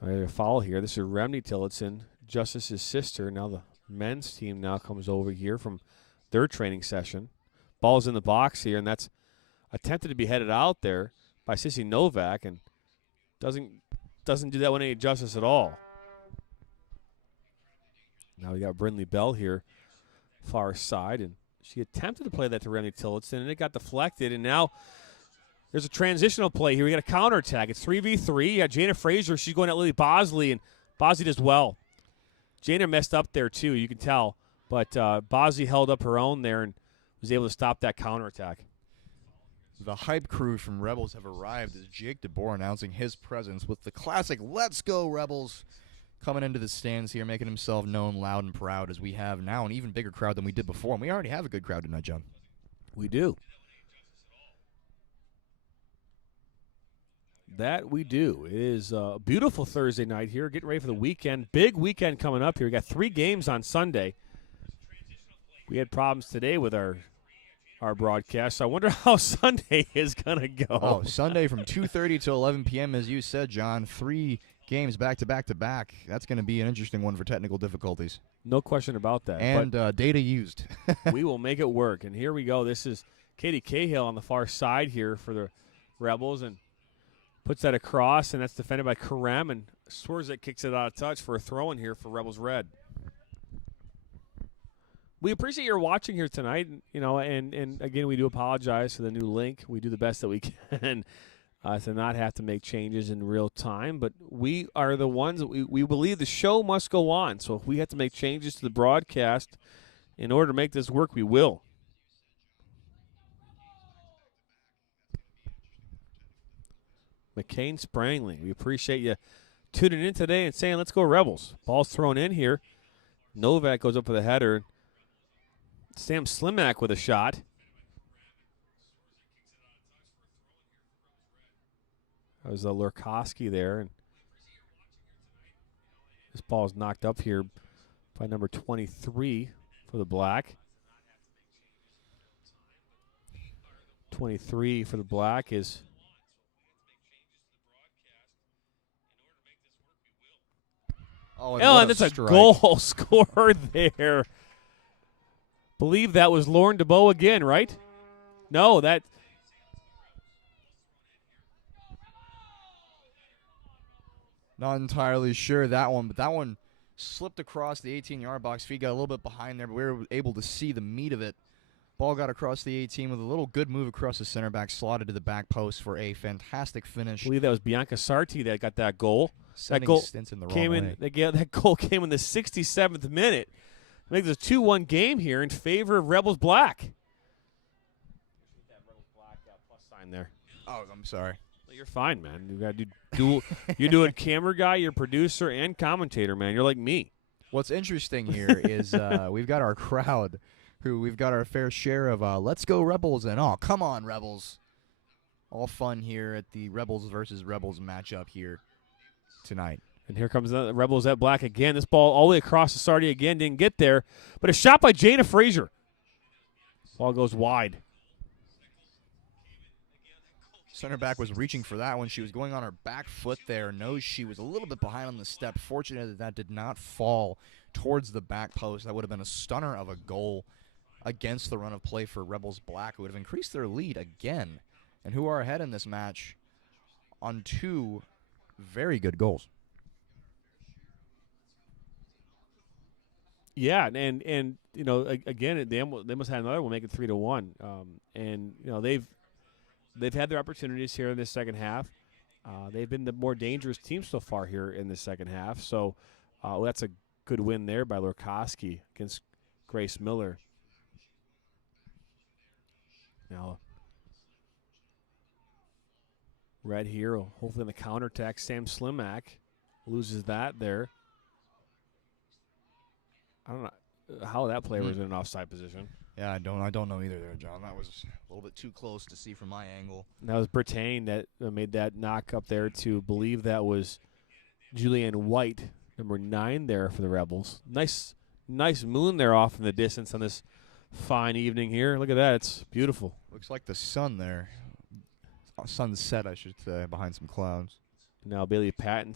A foul here. This is Remney Tillotson, Justice's sister. Now the men's team now comes over here from their training session. Ball's in the box here, and that's attempted to be headed out there by Sissy Novak, and doesn't do that one any justice at all. Now we got Brindley Bell here, far side, and she attempted to play that to Remney Tillotson, and it got deflected, and now there's a transitional play here. We got a counterattack. It's 3v3. You got Jana Fraser. She's going at Lily Bosley, and Bosley does well. Jana messed up there, too, you can tell. But Bosley held up her own there and was able to stop that counterattack. The hype crew from Rebels have arrived as Jake DeBoer announcing his presence with the classic "Let's Go Rebels" coming into the stands here, making himself known loud and proud, as we have now an even bigger crowd than we did before. And we already have a good crowd tonight, John. We do. That we do. It is a beautiful Thursday night here. Getting ready for the weekend. Big weekend coming up here. We got 3 games on Sunday. We had problems today with our broadcast, so I wonder how Sunday is going to go. Oh, Sunday from 2:30 to 11 p.m., as you said, John. 3 games back-to-back. That's going to be an interesting one for technical difficulties. No question about that. And data used. We will make it work. And here we go. This is Katie Cahill on the far side here for the Rebels, and puts that across, and that's defended by Karem, and Swirzak kicks it out of touch for a throw-in here for Rebels Red. We appreciate your watching here tonight, and again, we do apologize for the new link. We do the best that we can to not have to make changes in real time, but we are the ones that we believe the show must go on. So if we have to make changes to the broadcast in order to make this work, we will. McCain Sprangling. We appreciate you tuning in today and saying, let's go Rebels. Ball's thrown in here. Novak goes up for the header. Sam Slimak with a shot. That was Lurkowski there. And this ball is knocked up here by number 23 for the Black. 23 for the Black is and that's a goal scored there. Believe that was Lauren DeBow again, right? No, that. Not entirely sure that one, but that one slipped across the 18-yard box. Feet got a little bit behind there, but we were able to see the meat of it. Ball got across the 18 with a little good move across the center back, slotted to the back post for a fantastic finish. I believe that was Bianca Sarti that got that goal. Sending that goal Stinson the came wrong in. way. That goal came in the 67th minute. Makes it a 2-1 game here in favor of Rebels Black. That Rebels Black plus sign there. Oh, I'm sorry. You're fine, man. You got to do dual. You're doing camera guy, you're producer, and commentator, man. You're like me. What's interesting here is we've got our crowd, who we've got our fair share of "Let's go Rebels" and "Oh, come on Rebels." All fun here at the Rebels versus Rebels matchup here tonight. And here comes the Rebels at Black again. This ball all the way across the Sardi again. Didn't get there. But a shot by Jana Frazier. Ball goes wide. Center back was reaching for that one. She was going on her back foot there. Knows she was a little bit behind on the step. Fortunate that that did not fall towards the back post. That would have been a stunner of a goal against the run of play for Rebels Black, who would have increased their lead again, and who are ahead in this match on 2 very good goals. Yeah, and you know, again, they must have another one, make it 3-1. And you know, they've had their opportunities here in this second half. They've been the more dangerous team so far here in the second half. So that's a good win there by Lurkowski against Grace Miller. Now, red here, hopefully in the counterattack. Sam Slimak loses that there. I don't know how that player was in an offside position. Yeah, I don't know either there, John. That was a little bit too close to see from my angle. That was Brittain that made that knock up there to believe that was Julianne White, number 9 there for the Rebels. Nice moon there off in the distance on this fine evening here. Look at that. It's beautiful. Looks like the sun there. Sunset, I should say, behind some clouds. Now Jane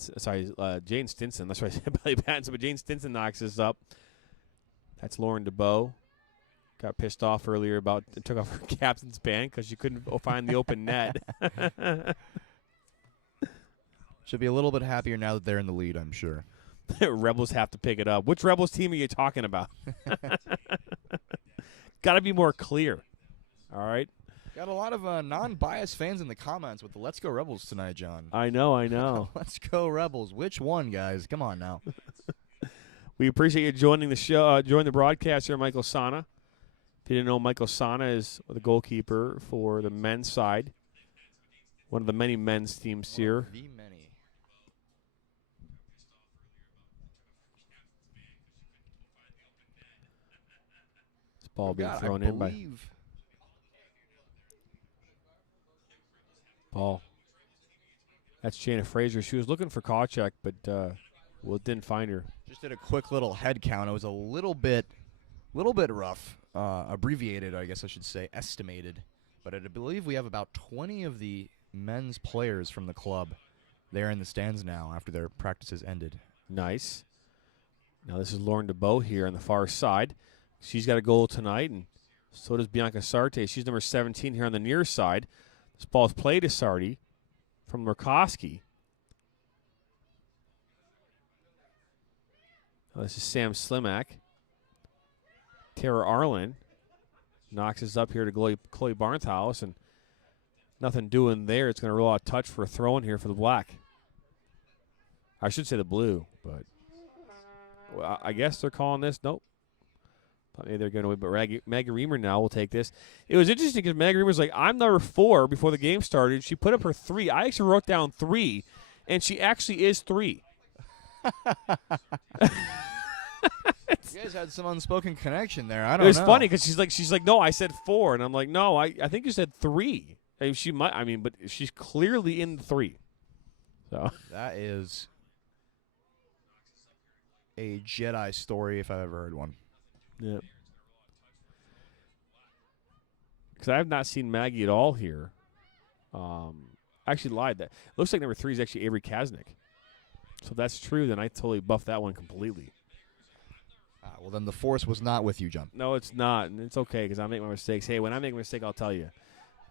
Stinson. That's right, I said Bailey Pattinson, but Jane Stinson knocks this up. That's Lauren DeBow. Got pissed off earlier about took off her captain's band because she couldn't find the open net. Should be a little bit happier now that they're in the lead, I'm sure. Rebels have to pick it up. Which Rebels team are you talking about? Got to be more clear. All right. Got a lot of non-biased fans in the comments with the Let's Go Rebels tonight, John. I know. Let's go Rebels. Which one, guys? Come on now. We appreciate you joining the show, joining the broadcast here, Michael Sana. If you didn't know, Michael Sana is the goalkeeper for the men's side. One of the many men's teams here. The many. This ball being thrown in by ball. That's Jana Frazier. She was looking for Kawchuk, but didn't find her. Just did a quick little head count. It was a little bit rough. Abbreviated, I guess I should say, estimated. But I believe we have about 20 of the men's players from the club there in the stands now after their practices ended. Nice. Now this is Lauren DeBow here on the far side. She's got a goal tonight, and so does Bianca Sarte. She's number 17 here on the near side. This ball is played to Sardi from Murkowski. This is Sam Slimak. Tara Arlen knocks this up here to Chloe Barnthouse, and nothing doing there. It's going to roll out a touch for a throw-in here for the Black. I should say the Blue, but I guess they're calling this. Nope. Thought maybe they're going away, but Maggie Reamer now will take this. It was interesting because Maggie Reamer's like, I'm number 4 before the game started. She put up her 3. I actually wrote down 3, and she actually is 3. You guys had some unspoken connection there. I don't know. It was funny because she's like, no, I said 4, and I'm like, no, I think you said 3. She might, but she's clearly in 3. So that is a Jedi story if I've ever heard one. yeah. Because I have not seen Maggie at all here. I actually lied. That looks like number 3 is actually Avery Kaznick. So if that's true, then I totally buffed that one completely. Well, then the Force was not with you, John. No, it's not, and it's okay because I make my mistakes. Hey, when I make a mistake, I'll tell you.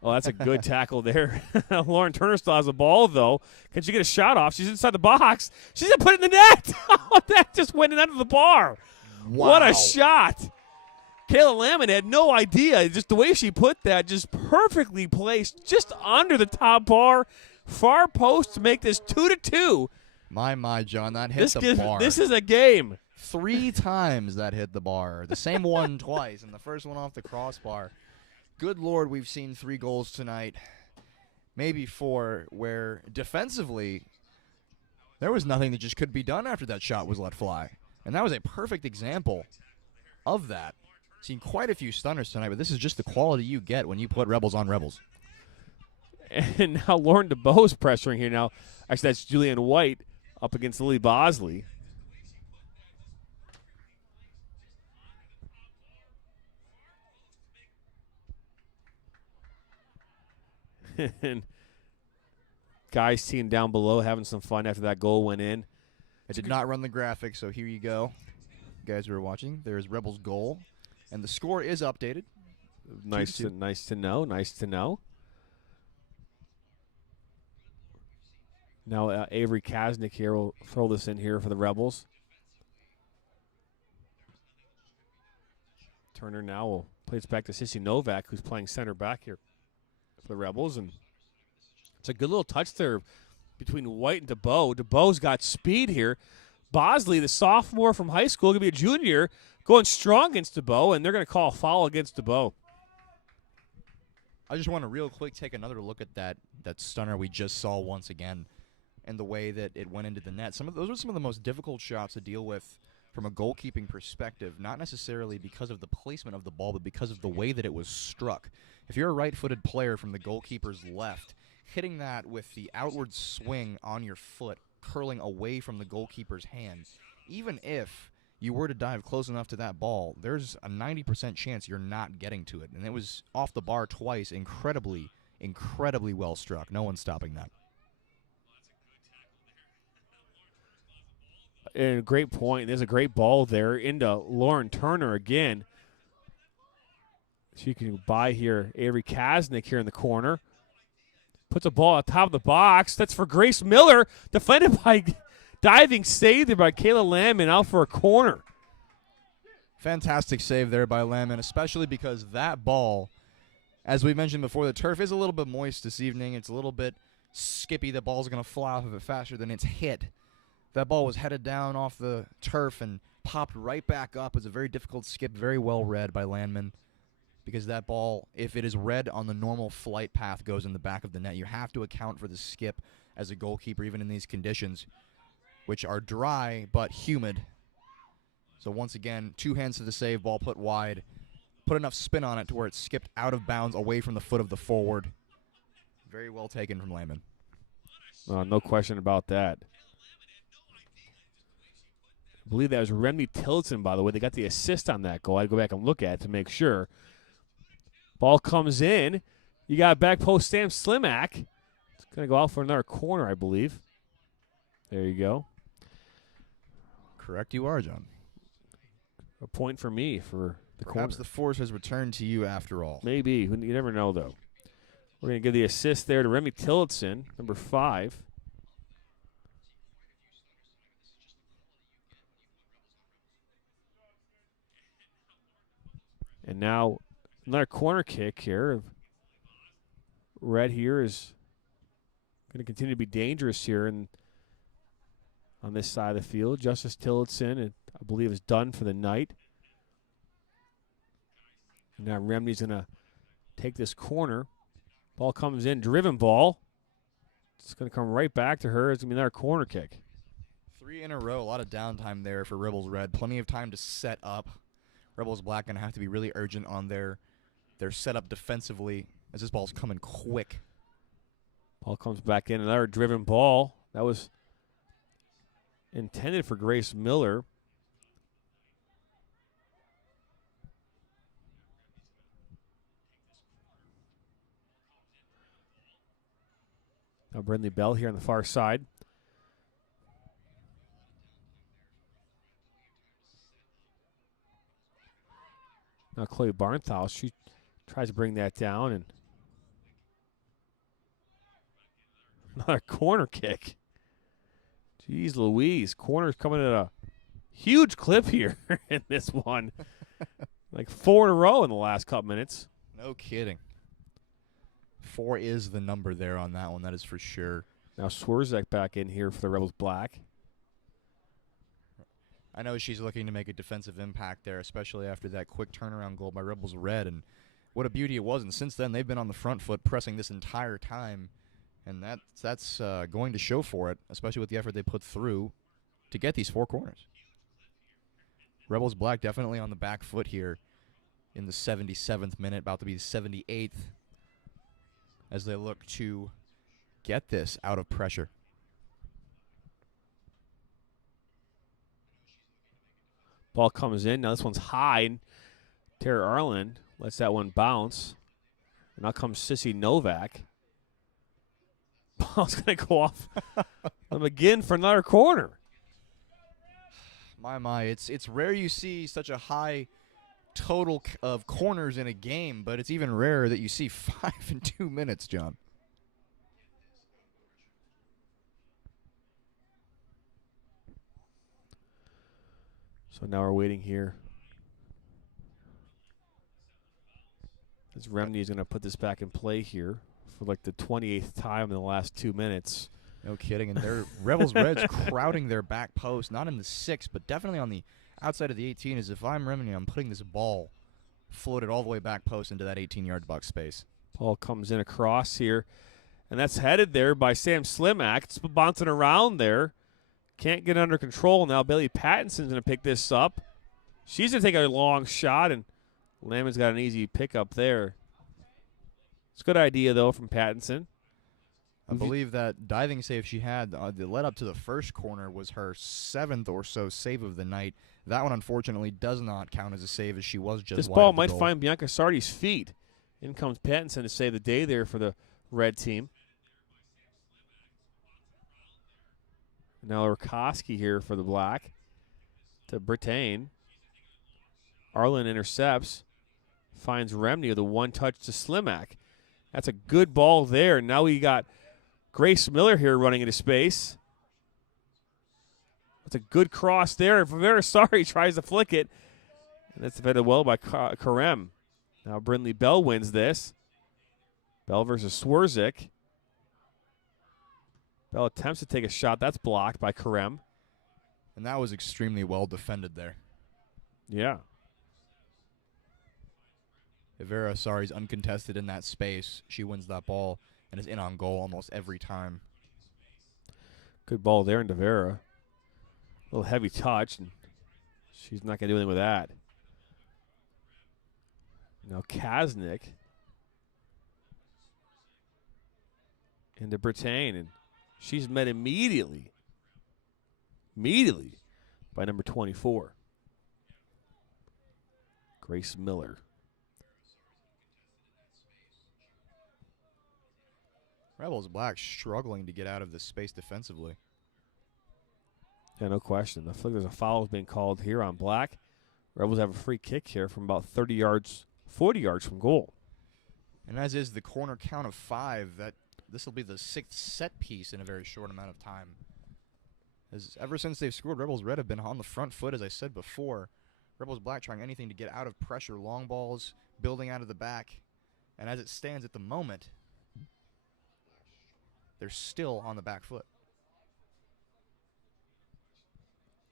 Oh, that's a good tackle there. Lauren Turner still has the ball, though. Can she get a shot off? She's inside the box. She's going to put it in the net. Oh, that just went in under the bar. Wow. What a shot. Kayla Lamon had no idea. Just the way she put that, just perfectly placed, just under the top bar. Far post to make this 2-2. My, John, that hit the bar. This is a game. 3 times that hit the bar. The same one twice, and the first one off the crossbar. Good Lord, we've seen 3 goals tonight, maybe 4, where defensively there was nothing that just could be done after that shot was let fly. And that was a perfect example of that. Seen quite a few stunners tonight, but this is just the quality you get when you put Rebels on Rebels. And now Lauren DeBoe's pressuring here now. Actually, that's Julianne White up against Lily Bosley. And guys team down below having some fun after that goal went in. I did not run the graphics, so here you go. You guys who are watching, there's Rebels' goal, and the score is updated. Nice to know. Nice to know. Now Avery Kaznick here will throw this in here for the Rebels. Turner now will play this back to Sissy Novak, who's playing center back here for the Rebels, and it's a good little touch there between White and DeBoe. DeBoe's got speed here. Bosley, the sophomore from high school, going to be a junior, going strong against DeBoe, and they're going to call a foul against DeBoe. I just want to real quick take another look at that stunner we just saw once again and the way that it went into the net. Those were some of the most difficult shots to deal with from a goalkeeping perspective, not necessarily because of the placement of the ball, but because of the way that it was struck. If you're a right-footed player from the goalkeeper's left, hitting that with the outward swing on your foot, curling away from the goalkeeper's hand, even if you were to dive close enough to that ball, there's a 90% chance you're not getting to it. And it was off the bar twice, incredibly well struck. No one's stopping that. And a great point. There's a great ball there into Lauren Turner again. She can buy here Avery Kaznick here in the corner. Puts a ball on top of the box. That's for Grace Miller. Defended by diving save there by Kayla Lamon out for a corner. Fantastic save there by Lamon, especially because that ball, as we mentioned before, the turf is a little bit moist this evening. It's a little bit skippy. The ball's going to fly off of it faster than it's hit. That ball was headed down off the turf and popped right back up. It's a very difficult skip, very well read by Landman, because that ball, if it is read on the normal flight path, goes in the back of the net. You have to account for the skip as a goalkeeper, even in these conditions, which are dry but humid. So once again, 2 hands to the save, ball put wide. Put enough spin on it to where it skipped out of bounds away from the foot of the forward. Very well taken from Landman. No question about that. I believe that was Remy Tillotson, by the way. They got the assist on that goal. I'd go back and look at it to make sure. Ball comes in. You got back post Sam Slimak. It's going to go out for another corner, I believe. There you go. Correct you are, John. A point for me for the corner. Perhaps the force has returned to you after all. Maybe. You never know, though. We're going to give the assist there to Remy Tillotson, number 5. And now another corner kick here. Red here is going to continue to be dangerous here on this side of the field. Justice Tillotson, I believe, is done for the night. Now Remny's going to take this corner. Ball comes in, driven ball. It's going to come right back to her. It's going to be another corner kick. 3 in a row, a lot of downtime there for Rebels Red. Plenty of time to set up. Rebels Black going to have to be really urgent on their setup defensively as this ball's coming quick. Ball comes back in, another driven ball. That was intended for Grace Miller. Now Brindley Bell here on the far side. Now Chloe Barnthouse, she tries to bring that down, and another corner kick. Jeez Louise, corner's coming at a huge clip here in this one. Like 4 in a row in the last couple minutes. No kidding. 4 is the number there on that one, that is for sure. Now Swirzek back in here for the Rebels Black. I know she's looking to make a defensive impact there, especially after that quick turnaround goal by Rebels Red, and what a beauty it was. And since then, they've been on the front foot pressing this entire time, and that's going to show for it, especially with the effort they put through to get these 4 corners. Rebels Black definitely on the back foot here in the 77th minute, about to be the 78th, as they look to get this out of pressure. Ball comes in. Now this one's high. And Tara Arlen lets that one bounce. And now comes Sissy Novak. Ball's going to go off them again for another corner. My, it's rare you see such a high total of corners in a game, but it's even rarer that you see 5 in 2 minutes, John. So now we're waiting here. As Remny is going to put this back in play here for like the 28th time in the last 2 minutes. No kidding. And they're Rebels Reds crowding their back post, not in the 6, but definitely on the outside of the 18. As if I'm Remny, I'm putting this ball floated all the way back post into that 18-yard box space. Ball comes in across here, and that's headed there by Sam Slimak. It's bouncing around there. Can't get under control. Now Bailey Pattinson's going to pick this up. She's going to take a long shot, and Lamon's got an easy pickup there. It's a good idea, though, from Pattinson. I believe that diving save she had, the let up to the first corner, was her 7th or so save of the night. That one, unfortunately, does not count as a save, as she was just This wide ball of the might goal. find Bianca Sardi's feet. In comes Pattinson to save the day there for the red team. Now Urkowski here for the black to Brittain. Arlen intercepts. Finds Remny with a one-touch to Slimak. That's a good ball there. Now we got Grace Miller here running into space. That's a good cross there. Verasari tries to flick it. And that's defended well by Karem. Now Brindley Bell wins this. Bell versus Swerzik. Bell attempts to take a shot. That's blocked by Karem. And that was extremely well defended there. Yeah. Ivera Sari's uncontested in that space. She wins that ball and is in on goal almost every time. Good ball there in Devera. A little heavy touch, and she's not going to do anything with that. Now Kaznick into Brittain, and she's met immediately by number 24, Grace Miller. Rebels Black struggling to get out of this space defensively. Yeah, no question. I feel like there's a foul being called here on Black. Rebels have a free kick here from about 30 yards, 40 yards from goal. And as is the corner count of 5, that this will be the 6th set piece in a very short amount of time. As ever since they've scored, Rebels Red have been on the front foot, as I said before. Rebels Black trying anything to get out of pressure, long balls, building out of the back. And as it stands at the moment, they're still on the back foot.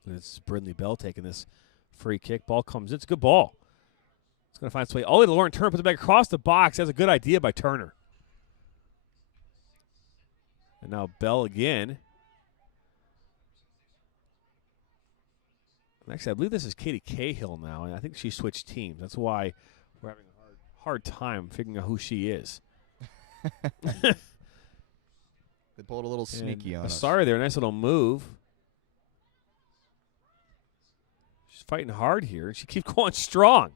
And it's Brindley Bell taking this free kick. Ball comes in. It's a good ball. It's going to find its way all the way to Lauren Turner. Puts it back across the box. That's a good idea by Turner. And now Bell again. Actually, I believe this is Katie Cahill now, and I think she switched teams. That's why we're having a hard time figuring out who she is. They pulled a little sneaky on us. Sorry there, nice little move. She's fighting hard here. She keeps going strong.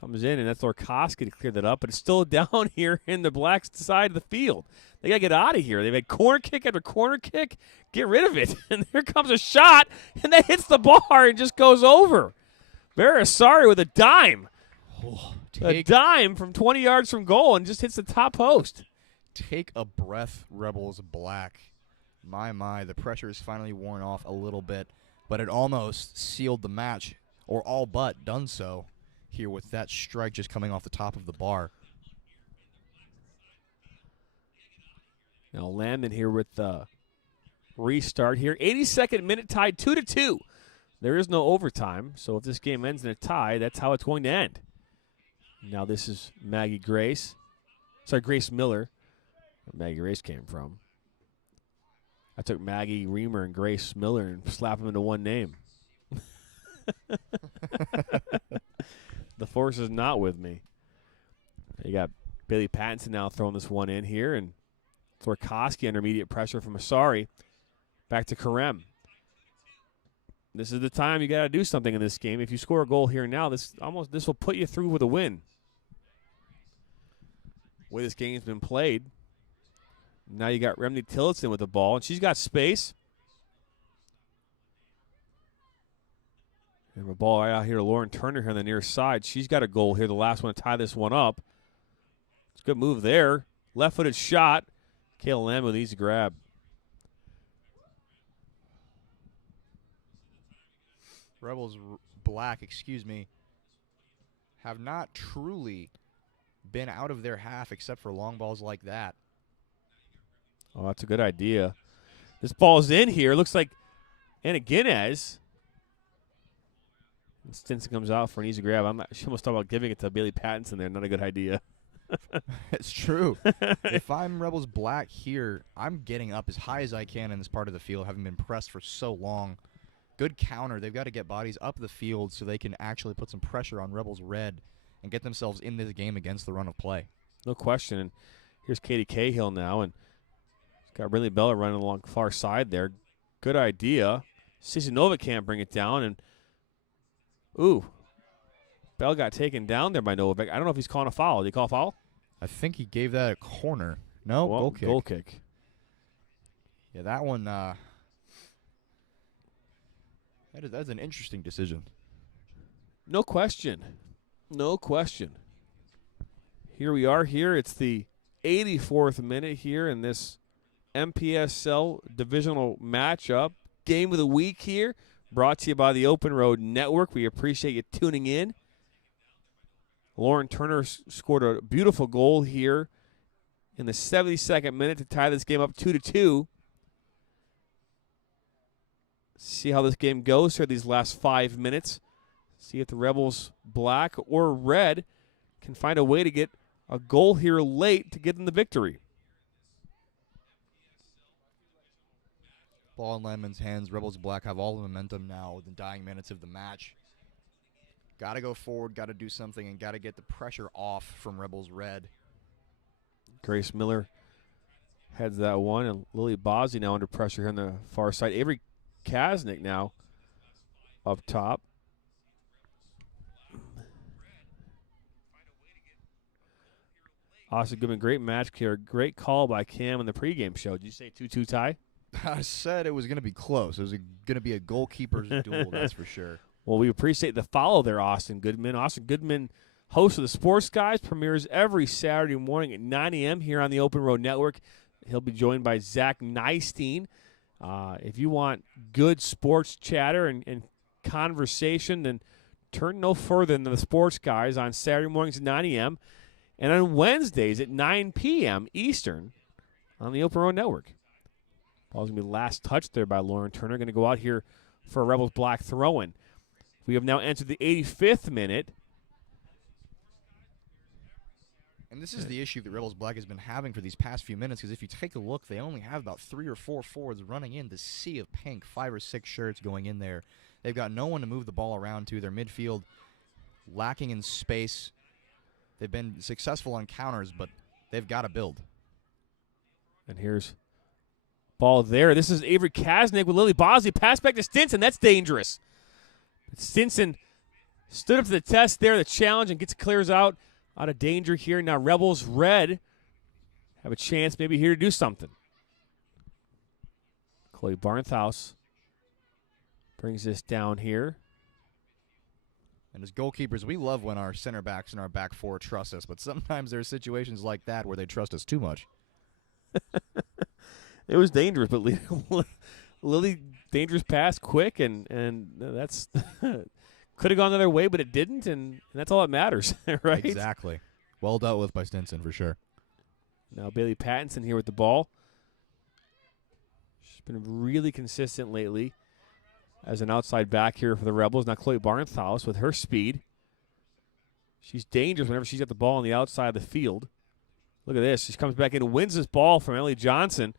Comes in, and that's Lorkowski to clear that up, but it's still down here in the black side of the field. They got to get out of here. They've had corner kick after corner kick. Get rid of it. And there comes a shot, and that hits the bar and just goes over. Verisari with a dime. A dime from 20 yards from goal and just hits the top post. Take a breath, Rebels Black. My, the pressure is finally worn off a little bit, but it almost sealed the match, or all but done so, here with that strike just coming off the top of the bar. Now Landman here with the restart here. 82nd minute, tied 2-2. There is no overtime, so if this game ends in a tie, that's how it's going to end. Now this is Grace Miller, where Maggie Grace came from. I took Maggie Reamer and Grace Miller and slapped them into one name. The force is not with me. You got Bailey Pattinson now throwing this one in here, and Lorkowski under immediate pressure from Asari. Back to Karem. This is the time you got to do something in this game. If you score a goal here now, this will put you through with a win. The way this game's been played. Now you got Remedy Tillotson with the ball, and she's got space. And the ball right out here to Lauren Turner here on the near side. She's got a goal here, the last one to tie this one up. It's a good move there. Left-footed shot. Kayla Lamb with an easy grab. Rebels Black, have not truly been out of their half except for long balls like that. Oh, that's a good idea. This ball's in here. Looks like Anna Guinness. Stinson comes out for an easy grab. She almost thought about giving it to Bailey Pattinson there. Not a good idea. It's true. If I'm Rebels Black here, I'm getting up as high as I can in this part of the field, having been pressed for so long. Good counter. They've got to get bodies up the field so they can actually put some pressure on Rebels Red and get themselves in this game against the run of play. No question. And here's Katie Cahill now, and got Rinley Bella running along the far side there. Good idea. Cici Nova can't bring it down, and Bell got taken down there by Novak. I don't know if he's calling a foul. Did he call a foul? I think he gave that a corner. No, well, goal kick. Goal kick. Yeah, that one, that's an interesting decision. No question. No question. Here we are here. It's the 84th minute here in this MPSL divisional matchup. Game of the week here. Brought to you by the Open Road Network. We appreciate you tuning in. Lauren Turner scored a beautiful goal here in the 72nd minute to tie this game up 2-2. See how this game goes here these last 5 minutes. See if the Rebels Black or Red can find a way to get a goal here late to get them the victory. Ball in Landman's hands. Rebels Black have all the momentum now with the dying minutes of the match. Got to go forward, got to do something, and got to get the pressure off from Rebels Red. Grace Miller heads that one, and Lily Bozzi now under pressure here on the far side. Avery Kasnick now up top. Austin Goodman, great match here. Great call by Cam in the pregame show. Did you say 2-2 tie? I said it was going to be close. It was going to be a goalkeeper's duel, that's for sure. Well, we appreciate the follow there, Austin Goodman. Austin Goodman, host of the Sports Guys, premieres every Saturday morning at 9 a.m. here on the Open Road Network. He'll be joined by Zach Nystein. If you want good sports chatter and conversation, then turn no further than the Sports Guys on Saturday mornings at 9 a.m. and on Wednesdays at 9 p.m. Eastern on the Open Road Network. Ball's going to be last touch there by Lauren Turner. Going to go out here for a Rebels Black throw-in. We have now entered the 85th minute. And this is the issue that Rebels Black has been having for these past few minutes, because if you take a look, they only have about 3 or 4 forwards running in the sea of pink, 5 or 6 shirts going in there. They've got no one to move the ball around to. Their midfield lacking in space. They've been successful on counters, but they've got to build. And here's ball there. This is Avery Kasnick with Lily Bosley. Pass back to Stinson. That's dangerous. But Stinson stood up to the test there, the challenge, and clears out of danger here. Now Rebels Red have a chance maybe here to do something. Chloe Barnthouse brings this down here. And as goalkeepers, we love when our center backs and our back four trust us, but sometimes there are situations like that where they trust us too much. It was dangerous, but Lily, dangerous pass, quick, and that's could have gone the other way, but it didn't, and that's all that matters, right? Exactly. Well dealt with by Stinson, for sure. Now Bailey Pattinson here with the ball. She's been really consistent lately as an outside back here for the Rebels. Now Chloe Barnthouse with her speed. She's dangerous whenever she's got the ball on the outside of the field. Look at this. She comes back in and wins this ball from Ellie Johnson.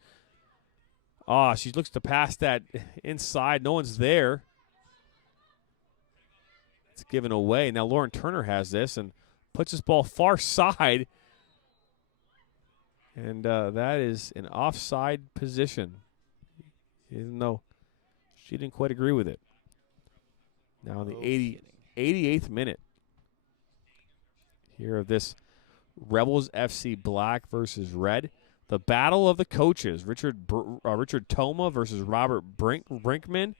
She looks to pass that inside. No one's there. It's given away. Now Lauren Turner has this and puts this ball far side. And that is an offside position, even though she didn't quite agree with it. Now in the 88th minute here of this Rebels FC Black versus Red. The battle of the coaches. Richard Toma versus Robert Brinkman.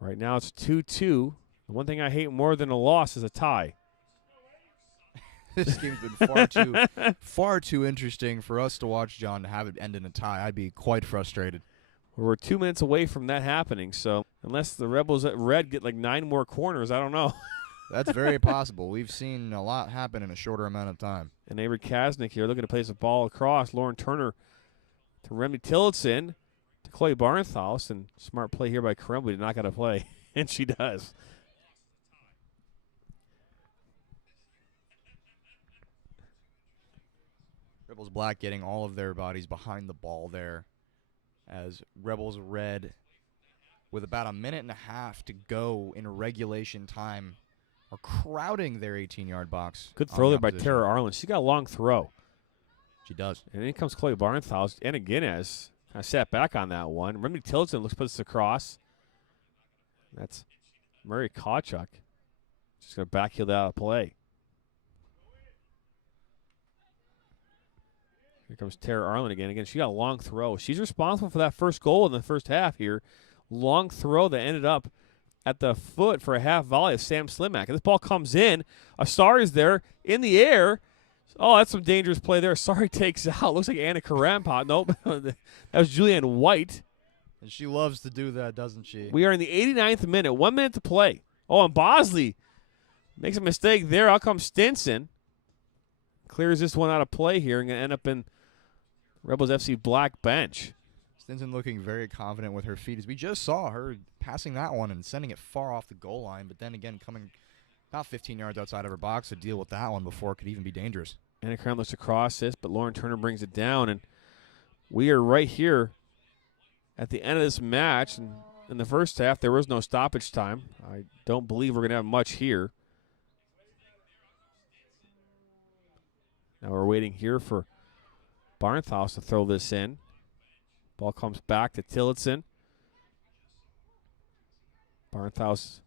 Right now it's 2-2. The one thing I hate more than a loss is a tie. This game's been far too interesting for us to watch, John, to have it end in a tie. I'd be quite frustrated. We're 2 minutes away from that happening, so unless the Rebels at Red get like 9 more corners, I don't know. That's very possible. We've seen a lot happen in a shorter amount of time. And Avery Kasnick here looking to place a ball across. Lauren Turner to Remy Tillotson to Chloe Barnthouse. And smart play here by Karembu to knock out a play. And she does. Rebels Black getting all of their bodies behind the ball there as Rebels Red, with about a minute and a half to go in regulation time, are crowding their 18-yard box. Good throw there by Tara Arlen. She's got a long throw. She does. And in comes Chloe Barnthouse. And again, as I sat back on that one. Remy Tillotson looks to put this across. That's Murray Kawchuk. Just going to backheel that out of play. Here comes Tara Arlen again. Again, she got a long throw. She's responsible for that first goal in the first half here. Long throw that ended up at the foot for a half volley of Sam Slimak. And this ball comes in. Asari is there in the air. Oh, that's some dangerous play there. Asari takes out. Looks like Anna Karampa. Nope. That was Julianne White. And she loves to do that, doesn't she? We are in the 89th minute. 1 minute to play. Oh, and Bosley makes a mistake there. Out comes Stinson. Clears this one out of play here and going to end up in Rebels FC Black bench. Stinson looking very confident with her feet, as we just saw her passing that one and sending it far off the goal line, but then again coming about 15 yards outside of her box to deal with that one before it could even be dangerous. Anna Crown looks across this, but Lauren Turner brings it down, and we are right here at the end of this match. And in the first half, there was no stoppage time. I don't believe we're going to have much here. Now we're waiting here for Barnthouse to throw this in. Ball comes back to Tillotson. Barnthouse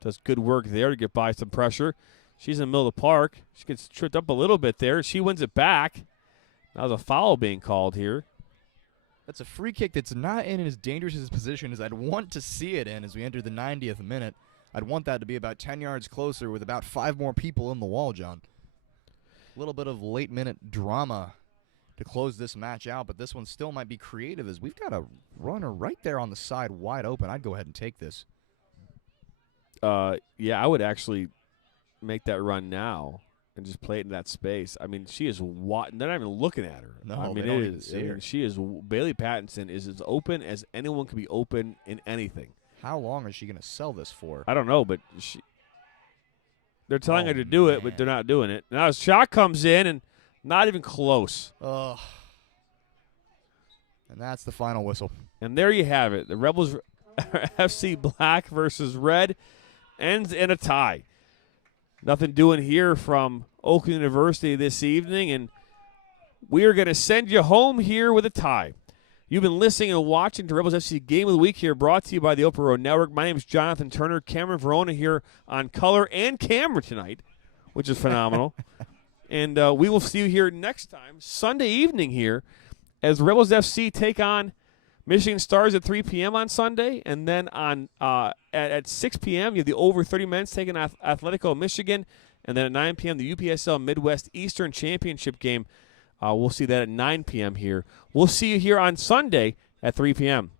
does good work there to get by some pressure. She's in the middle of the park. She gets tripped up a little bit there. She wins it back. That was a foul being called here. That's a free kick that's not in as dangerous a position as I'd want to see it in as we enter the 90th minute. I'd want that to be about 10 yards closer with about 5 more people in the wall, John. A little bit of late-minute drama to close this match out, but this one still might be creative as we've got a runner right there on the side wide open. I'd go ahead and take this. Yeah, I would actually make that run now and just play it in that space. I mean, she is they're not even looking at her. No, I mean, they don't even see her. she is Bailey Pattinson is as open as anyone can be open in anything. How long is she going to sell this for? I don't know, but They're telling her to do it, but they're not doing it. Now a shot comes in, and not even close. Ugh. And that's the final whistle. And there you have it. The Rebels FC Black versus Red ends in a tie. Nothing doing here from Oakland University this evening, and we are going to send you home here with a tie. You've been listening and watching to Rebels FC Game of the Week here, brought to you by the Open Road Network. My name is Jonathan Turner. Cameron Verona here on color and camera tonight, which is phenomenal. And we will see you here next time, Sunday evening here, as Rebels FC take on Michigan Stars at 3 p.m. on Sunday. And then on at 6 p.m., you have the over 30 men's taking on Athletico Michigan. And then at 9 p.m., the UPSL Midwest Eastern Championship game. We'll see that at 9 p.m. here. We'll see you here on Sunday at 3 p.m.